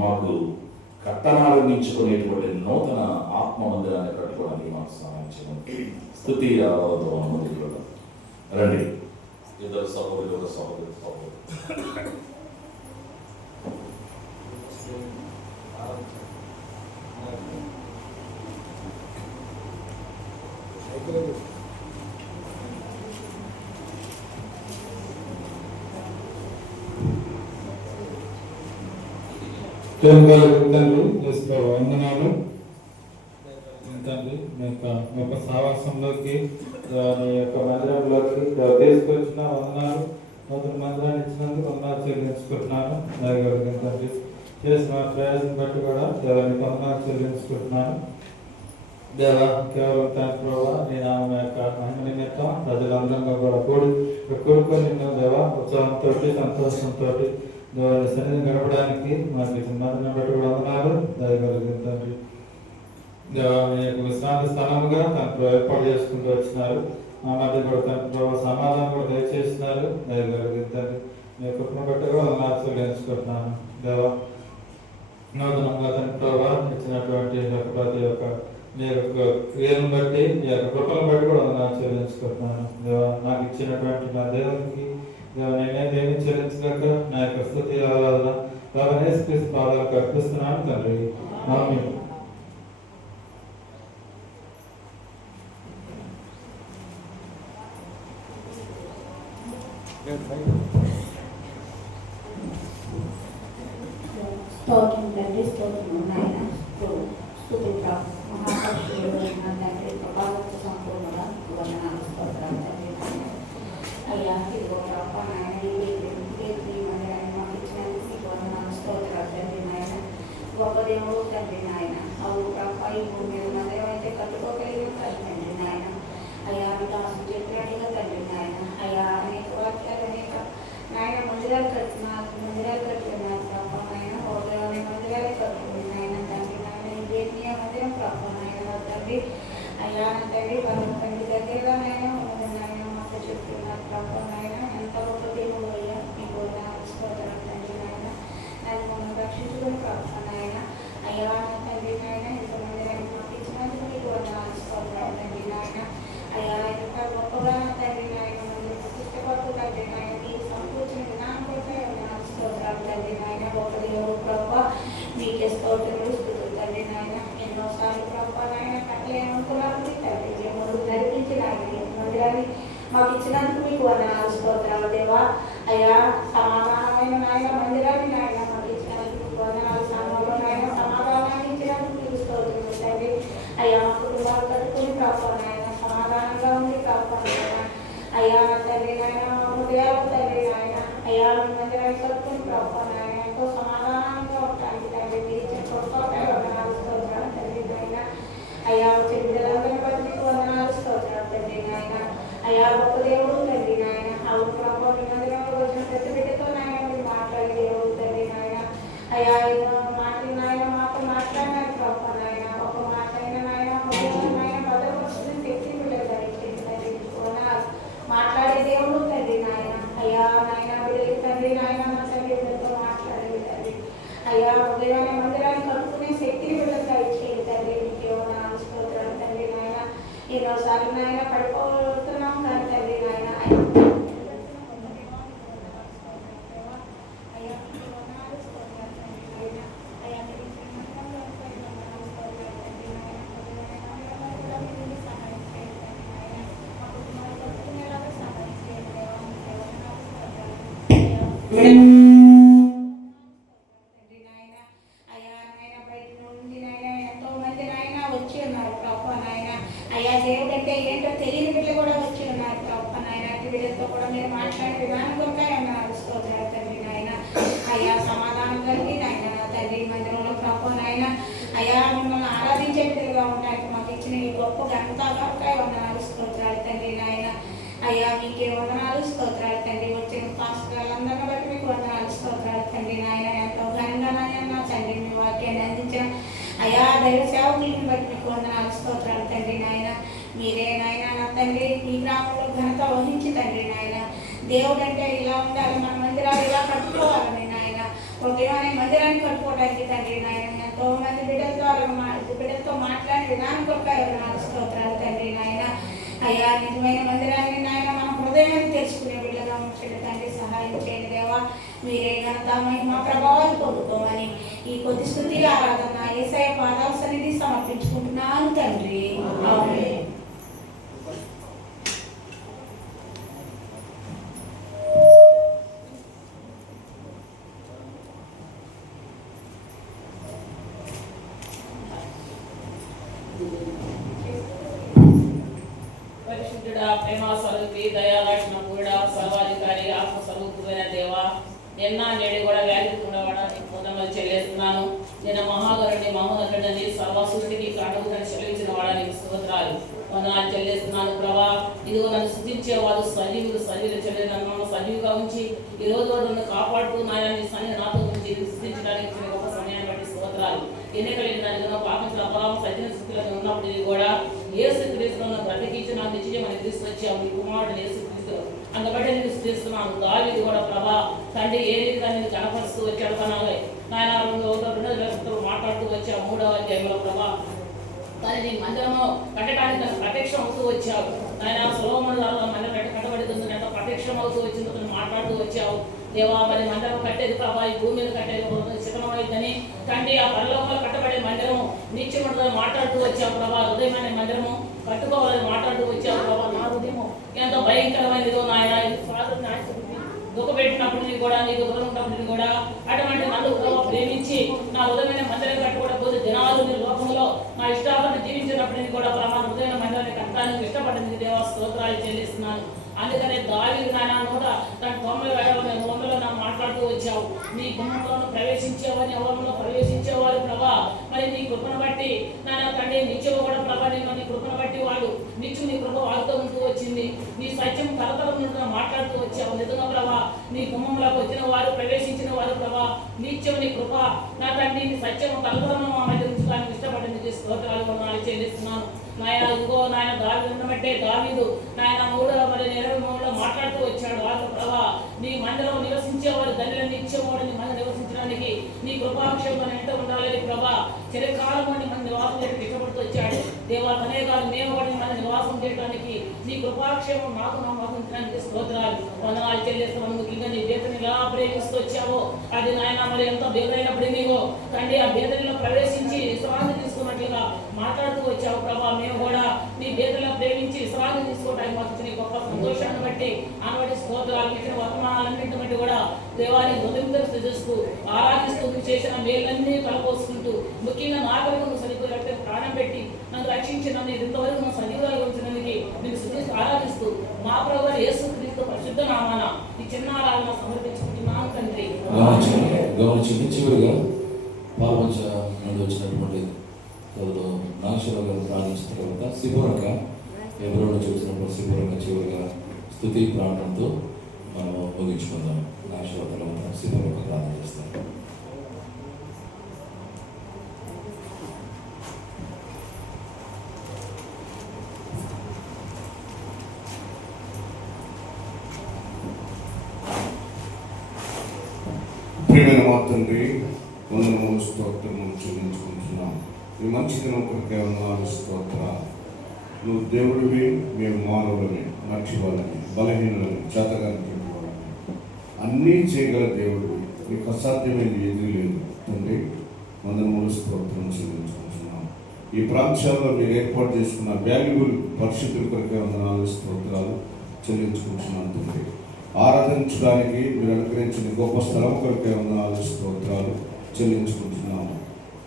మాకు కట్టనారంభించుకునేటువంటి నూతన ఆత్మ మందిరాన్ని కట్టుకోవడానికి మాకు సహాయం చేయండి. స్తుతి ఆరాధనతో అనుమతించడం రండి. ఇద్దరు సహోదరులు తండ్రి వందనాలు తండ్రి. మీ యొక్క సావాసంలోకి నీ యొక్క మందిరంలోకి తీసుకొచ్చిన వందనాలు. నూతన మందిరాన్ని ఇచ్చినందుకు వందనాలు చెల్లించుకుంటున్నాను. తండ్రి చేసిన ప్రయాసం బట్టి కూడా దేవానికి వందనాలు చెల్లించుకుంటున్నాను. దేవా, కేవలం తండ్రి ప్రభావ నీ నామం యొక్క మహిమ నిమిత్తం ప్రజలందరంగా కూడా కూడుకొని నిన్ను దేవా ఉత్సాహంతో సంతోషంతో దేవుని సన్నిధిని గడపడానికి మాకు సంబంధం బట్టి కూడా వందనాలు. దయగలిగిన తండ్రి దేవా, మీ యొక్క విశ్రాంతి స్థానముగా తనకు ఏర్పాటు చేసుకుంటూ వచ్చినారు. మా మధ్య కూడా తన ప్రభావ సమాధానం కూడా దయచేస్తున్నారు. దయగలిగిన తండ్రి మీ కృపను బట్టి కూడా వందనాలు చెల్లించుకుంటున్నాను. దేవా, నూతనంగా తన ప్రభావ ఇచ్చినటువంటి ప్రతి ఒక్క మీ యొక్క క్రియలను బట్టి మీ యొక్క కృపను బట్టి కూడా వందనాలు చెల్లించుకుంటున్నాను. దేవా, నాకు ఇచ్చినటువంటి నా దేవునికి నేనేమి చెల్లించలేక నా యొక్క స్తుతి ఆరాధన యేసుక్రీస్తు పాదాలకు అర్పిస్తున్నాను తండ్రి. ఆమేన్. స్తోత్రం తండ్రి, స్తోత్రం నాయన, స్తుతించు మహాపరిశుద్ధుడు తండ్రి, ప్రభావకు సంపూర్ణంగా వందనాలు స్తోత్రాలు తండ్రి. అయ్యా, ఇదిగో ప్రభా నాయన ఈ మందిరాన్ని మాకు ఇచ్చినందుకు నీకు వందనాలు స్తోత్రాలు తండ్రి నాయన. గొప్ప దేవుడు తండ్రి నాయన. అవును ప్రభా, ఈ భూమి మీద మందిరం అయితే కట్టుకోగలిగిన తండ్రి నాయన. అయ్యా, దాసు చెప్పినట్టుగా తండ్రి నాయన. అయ్యా, అనేక వాక్యాలు అనేక నాయన మందిరాలు కట్టినారు ప్రభా నాయన. మందిరాలే కట్టుకుని నాయన తండ్రి నాయన. తండ్రి. అయ్యా నా తండ్రి వాళ్ళ తండ్రి దగ్గరగా నాయన మాకు చెప్తున్నారు ప్రభావ నాయన ఎంత గొప్ప దేవుడు అయ్యా మీకు స్తోత్రాలు తండ్రి నాయన నన్ను మమ్మల్ని రక్షించుకుని ప్రభావ నాయన. అయ్యా నా తండ్రి నాయన ఎంతమంది మాకు ఇచ్చినందుకు మీకు స్తోత్రాలు తండ్రి నాయన. అయ్యా ఎంత గొప్పగా నా తండ్రి నాయన మమ్మల్ని పుస్తకపు తండ్రి నాయన మీరు సమకూర్చిన విధానం కొరకే స్తోత్రాలు తండ్రి నాయన. గొప్ప దేవుడు ప్రభావ మీకే స్తోత్రములు స్తుతులు తండ్రి నాయన. ఎన్నోసార్లు ప్రభావ నాయన కట్టలేమనుకున్నాను తండ్రి మేము నడిపించిన మందిరాన్ని మాకు ఇచ్చినందుకు మీకు స్తోత్రాలు దేవా. అయ్యా సమాధానమైన నాయన మందిరాన్ని నాయన మాకు ఇచ్చినందుకు మీకు సమయంలో నాయన సమాధానాన్ని ఇచ్చినందుకు మీకు స్తోత్రములు తండ్రి. అయ్యా మా కుటుంబాలు కట్టుకుని ప్రభావ నాయన సమాధానంగా ఉంది ప్రభావ నాయన. అయ్యా తండ్రి నాయన మా హృదయాలు తండ్రి నాయన అయ్యా మీ మందిరాన్ని కట్టుకుని ప్రభావ నాయన ఎంతో సమాధానంగా ఉంటానికి తండ్రి మీరు ఇచ్చిన స్తోత్రాలు తండ్రి నాయన. అయ్యా వచ్చే బిడ్డలందరినీ బట్టి మీకు స్తోత్రాలు తండ్రి నాయన. అయ్యా గొప్ప దేవుడు తండ్రి నాయన. అవును ప్రభావ మీ మందిరంలో వచ్చిన ప్రతి బిడ్డతో నాయన మీరు మాట్లాడే దేవుడు తండ్రి నాయన. అయ్యా మాటలు నాయన మాతో మాట్లాడినారు ప్రభావ నాయన. ఒక మాట అయిన నాయన నాయన భద్రపరుస్తున్న శక్తి బిడ్డలు తండ్రి మాట్లాడే దేవుడు తండ్రి నాయన. అయ్యా నాయన బిడ్డలు తండ్రి నాయన నా తండ్రి బిడ్డలతో మాట్లాడే తండ్రి. అయ్యా ఉదయాన్నే మందిరాన్ని కలుపుకునే శక్తిని బిడ్డలు దయచేయండి తండ్రి. మీకు స్తోత్రాలు తండ్రి నాయన. ఎన్నోసార్లు నాయన పడిపోతున్నాం కానీ తండ్రి నాయన వచ్చి ఉన్నారు ప్రభు నాయన. అయ్యా దేవుడు అంటే ఏంటో తెలియని బిడ్డలు కూడా వచ్చి ఉన్నారు ప్రభు నాయన. అటు బిడ్డలతో కూడా మీరు మాట్లాడే విధానం కొరకే ఉన్నారు స్తోత్రాలు తండ్రి నాయన. అయ్యా సమాధానం కలిగి నాయన తండ్రి మందిరంలో ప్రభు నాయన. అయ్యా మిమ్మల్ని ఆరాధించే బిడ్డలుగా ఉండడానికి మాకు ఇచ్చిన ఈ గొప్ప ఘనత కొరకే వందనాలు స్తోత్రాలు తండ్రి నాయన. అయ్యా మీకే వందనాలు స్తోత్రాలు తండ్రి. వచ్చిన పాస్టర్లందరిని బట్టి మీకు వందనాలు స్తోత్రాలు తండ్రి నాయన. ఎంతో ఘనంగా నాయన తండ్రి మీ వాక్యాన్ని అందించిన అయ్యా దైవ సేవకులను బట్టి మీకు వందనాలు స్తోత్రాలు తండ్రి నాయన. మీరే నాయన నా తండ్రి మీ గ్రామంలో ఘనత వహించి తండ్రి నాయన. దేవుడు అంటే ఇలా ఉండాలి, మన మందిరాలు ఇలా కట్టుకోవాలని నాయన. ఉదయాన్నే మందిరాన్ని కట్టుకోవడానికి తండ్రి నాయన ఎంతో మంది బిడ్డలతో మాట్లాడే విధానం కొరకే వందనాలు స్తోత్రాలు తండ్రి నాయన. అయ్యా నిజమైన మందిరాన్ని నాయన మన హృదయాన్ని తెలుసుకునే బిడ్డగా ఉంచండి తండ్రి. సహాయం చేయండి దేవా. మీరే ఘనత మహిమ ప్రభావాలు పొందుకోమని ఈ కొద్ది స్తుతి ఆరాధన యేసయ్య పాదాల సన్నిధి సమర్పించుకుంటున్నాను తండ్రి. ఆమేన్. పరిశుద్ధుడా, ప్రేమ స్వరూపి, దయాలక్షణ కూడా సర్వాధికారి, ఆత్మ స్వరూపుడైన దేవా, నిన్న నేడు కూడా వ్యాధి ఉండవాడా నీకు వందనాలు చెల్లిస్తున్నాను. నిన్న మహాగరుని మహోన్నతుడని సర్వ సృష్టికి కారణమని సెలవించిన వాడా నీకు స్తోత్రాలు వందనాలు చెల్లిస్తున్నాను ప్రభా. ఇదిగో నన్ను స్తుతించేవాడు సజీవులు చెల్లి నన్ను సజీవుగా ఉంచి ఈ రోజు నన్ను కాపాడుతూ నాయన నీ సన్నిధి నాతో ఉంచి స్తుతించడానికి ఇచ్చిన గొప్ప సమయాన్ని బట్టి స్తోత్రాలు. ఎన్నికలేని దానిలో పాపించిన అపరాధం సజ్జన స్థితిలో ఉన్నప్పుడు ఇది కూడా యేసు క్రీస్తును బ్రతికించి నాకు నిశ్చయమని తీసుకొచ్చాము. ఈ కుమారుడు యేసు క్రీస్తు అందుబట్టి నేను స్థిస్తున్నాను. దావీదు కూడా ప్రభా తండ్రి ఏ రీతిగా నేను కనపరుస్తూ వచ్చాడు కనాలి నాయన. రెండో మాట్లాడుతూ వచ్చావు 3వ అధ్యాయంలో ప్రభా. కానీ నీ మందిరము కట్టడానికి తను ప్రత్యక్షం అవుతూ వచ్చావు నాయన. సొలొమోను మందిరం కట్టబడుతుంది ఎంతో ప్రత్యక్షం అవుతూ వచ్చింది మాట్లాడుతూ వచ్చావు దేవా. మరి మందిరం కట్టేది ప్రభా ఈ భూమి మీద కట్టేది శిఖరమైందని తండ్రి ఆ పరలోకంలో కట్టబడే మందిరము నిత్యముండదని మాట్లాడుతూ వచ్చావు ప్రభా. హృదయమైన మందిరము కట్టుకోవాలని మాట్లాడుతూ వచ్చావు ప్రభా. నా హృదయము ఎంతో భయంకరమైనదో నాయన. దుఃఖపెట్టినప్పుడు కూడా నీకు దూరం ఉన్నప్పుడు కూడా అటువంటి నన్ను ప్రభావ ప్రేమించి నా హృదయమైన మందిరం కట్టుకోవడం దినాలు నీ లోకంలో నా ఇష్టాలను జీవించినప్పుడు కూడా ప్రభావ హృదయమైన మందిరాన్ని కట్టడానికి ఇష్టపడింది దేవా. స్తోత్రాలు చెల్లిస్తున్నాను. అందుకనే దావీదు నాయన కూడా తన 90 నా మాట్లాడుతూ వచ్చావు. నీ గుమ్మంలో ప్రవేశించేవారిని ఎవరిలో ప్రవేశించేవారు ప్రభా. మరి నీ కృపను బట్టి నాయన తండ్రి నిత్యము కూడా ప్రభా నేను నీ కృపను బట్టి వాడు నిత్యం నీ కృప వాడుతూ ఉంటూ వచ్చింది. నీ సత్యం తరతరం మాట్లాడుతూ వచ్చావు. నిజంగా ప్రభా నీ గుమ్మంలోకి వచ్చిన వారు ప్రవేశించిన వారు ప్రభా నిత్యం నీ కృప నా తండ్రి నీ సత్యం తరతరం మా మధ్య ఉంచుకోవడానికి ఇష్టపడింది. స్తోత్రాలు వందనాలు చెల్లిస్తున్నాను. నాయన ఇదిగో నాయన దావీదు ఉండబట్టే దావీదు నాయన 3:23 మాట్లాడుతూ వచ్చాడు. వాళ్ళు ప్రభా నీ మందిరం నివసించేవాడు ధనులను ఇచ్చేవాడు నీ మంది నివసించడానికి నీ కృపాక్షేమం ఎంతో ఉండాలని ప్రభా చిరకాలం నీ మన నివాసం చేయడానికి ఇష్టపడుతూ వచ్చాడు. దేవా అనేకాలు మేము కూడా మన నివాసం చేయడానికి నీ కృపాక్షేమం నాకు నమ్మకించడానికి స్తోత్రాలు వందనాలు చెల్లిస్తున్నాను. ముఖ్యంగా నీ బేతని ఎలా ప్రేమిస్తూ వచ్చావో అది నాయన మరి ఎంతో బేదైనప్పుడు నీవో తండ్రి ఆ బేదనిలో ప్రవేశించి విశ్రాంతి తీసుకున్నట్లుగా మాట్లాడుతూ వచ్చావు ప్రభా. మేము కూడా నీ బేదలో ప్రేమించి విశ్రాంతి తీసుకోవడానికి మాకు నీ గొప్ప సంతోషాన్ని బట్టి ఆనబడి స్తోత్రాలు ఇచ్చిన వర్తమానాలన్నింటి బట్టి కూడా దేవాన్ని హృదయంతో చూస్తూ ఆరాధిస్తూ నువ్వు చేసిన మేలన్నీ తలపోసుకుంటూ ముఖ్యంగా నా కొరకు నువ్వు సరిపోయినట్టు ప్రాణం పెట్టి నన్ను రక్షించి నన్ను ఇంతవరకు నువ్వు సజీవులుగా ఉంచినందుకు నీకు స్తుతిస్తూ ఆరాధిస్తూ మా ప్రభువు యేసుక్రీస్తు పరిశుద్ధ నామాన ఈ చిన్న ఆరాధన సమర్పించుకుంటున్నాను తండ్రి. గమనించండి. చివరిగా పాల్పంచ నుండి వచ్చినటువంటి నాగేశ్వరరావు గారు ప్రార్థించిన తర్వాత సిపోరక ఎవరో చూసినప్పుడు సిపోరక చివరిగా స్తుతి ప్రార్థనతో మనం ముగించుకుందాం. నాగేశ్వరరావు తర్వాత సిపోరక ప్రార్థన చేస్తాం. ప్రియమైన మా తండ్రి వందనములు స్తోత్రములు చెల్లించుకుంటున్నాం. ఈ మంచి దినం కొరకే వందనాలు స్తోత్రాలు. నువ్వు దేవుడివి, మేము మానవులని, మర్చివాళ్ళని, బలహీనులని, చేతగాని అన్నీ చేయగల దేవుడివి. నీకు అసాధ్యమైనది ఏదీ లేదు తండ్రి. వందనములు స్తోత్రం చెల్లించుకుంటున్నాం. ఈ ప్రాంతాల్లో మీరు ఏర్పాటు చేసుకున్న వాల్యుబుల్ పరిశుద్ధుల కొరకే వందనాలు స్తోత్రాలు చెల్లించుకుంటున్నాను తండ్రి. ఆరాధించడానికి మీరు అనుగ్రహించిన గొప్ప స్థలం కొరకే వందనాలు స్తోత్రాలు చెల్లించుకుంటున్నాము.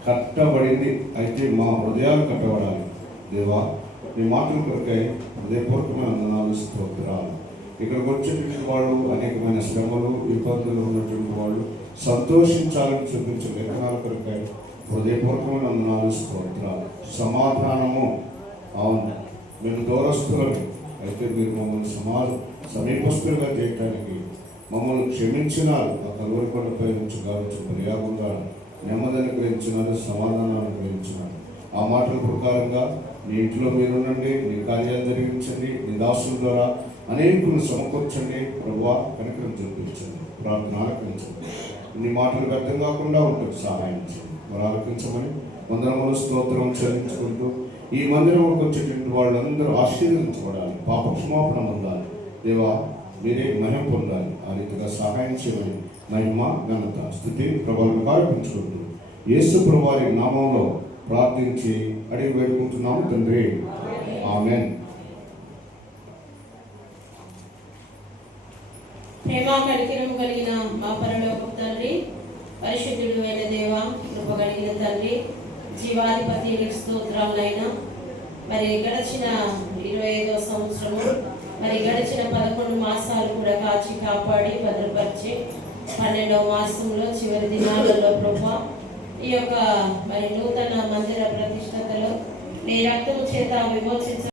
కట్టబడింది అయితే మా హృదయాలు కట్టబడాలి దేవా. నీ మాటల కొరకై హృదయపూర్వకమైన వందనాలు స్తోత్రాలు. ఇక్కడికి వచ్చేటువంటి వాళ్ళు అనేకమైన శ్రమలు ఇబ్బందులు ఉన్నటువంటి వాళ్ళు సంతోషించాలని చూపించే లేఖనాల కొరకై హృదయపూర్వకమైన వందనాలు స్తోత్రాలు. సమాధానము అవును మేము దూరస్తులమే అయితే మీరు మమ్మల్ని సమీపస్తులుగా చేయడానికి మమ్మల్ని క్షమించినారు. ఆ కలువరికొండపై నుంచి గావించిన పర్యాగుండా నెమ్మదిని గ్రహించినారు, సమాధానాన్ని గ్రహించినారు. ఆ మాటల ప్రకారంగా నీ ఇంట్లో మీరునండి, నీ కార్యాలు జరిగించండి, నీ దాసుల ద్వారా అనేకులు సమకూర్చండి. ప్రభువా కనికరం చూపించండి, ప్రార్థన ఆలకించండి. నీ మాటలు వ్యర్థం కాకుండా ఉంటుంది సహాయం చేయండి. మరి ఆలకించమని వందనములు స్తోత్రం చెల్లించుకుంటూ ఈ మందిరంలోకి వచ్చేటువంటి వాళ్ళందరూ ఆశీర్వదించబడాలి, పాప క్షమాపణ పొందాలి దేవా. మీరే మహిమ పొందాలి. ఆ రీతిగా సహాయం చేయమని మహిమ ఘనత స్తుతి ప్రభావం ఆరోపించుకుంటూ యేసు ప్రభువారి నామంలో ప్రార్థించి అడిగి వేడుకుంటున్నాము తండ్రి. ఆమేన్. ప్రేమ కనికరం కలిగిన మా పరలోకపు తండ్రి, పరిశుద్ధుడు అయిన దేవ, కృప కలిగిన తండ్రి, జీవాధిపతి స్తోత్రాలైనా మరి గడిచిన 25వ సంవత్సరము మరి గడిచిన 11 మాసాలు కూడా కాచి కాపాడి భద్రపరిచి 12వ మాసంలో చివరి దినాలలో ప్రభువా ఈ యొక్క మరి నూతన మందిర ప్రతిష్టతలో నీ రక్తము చేత విమోచించ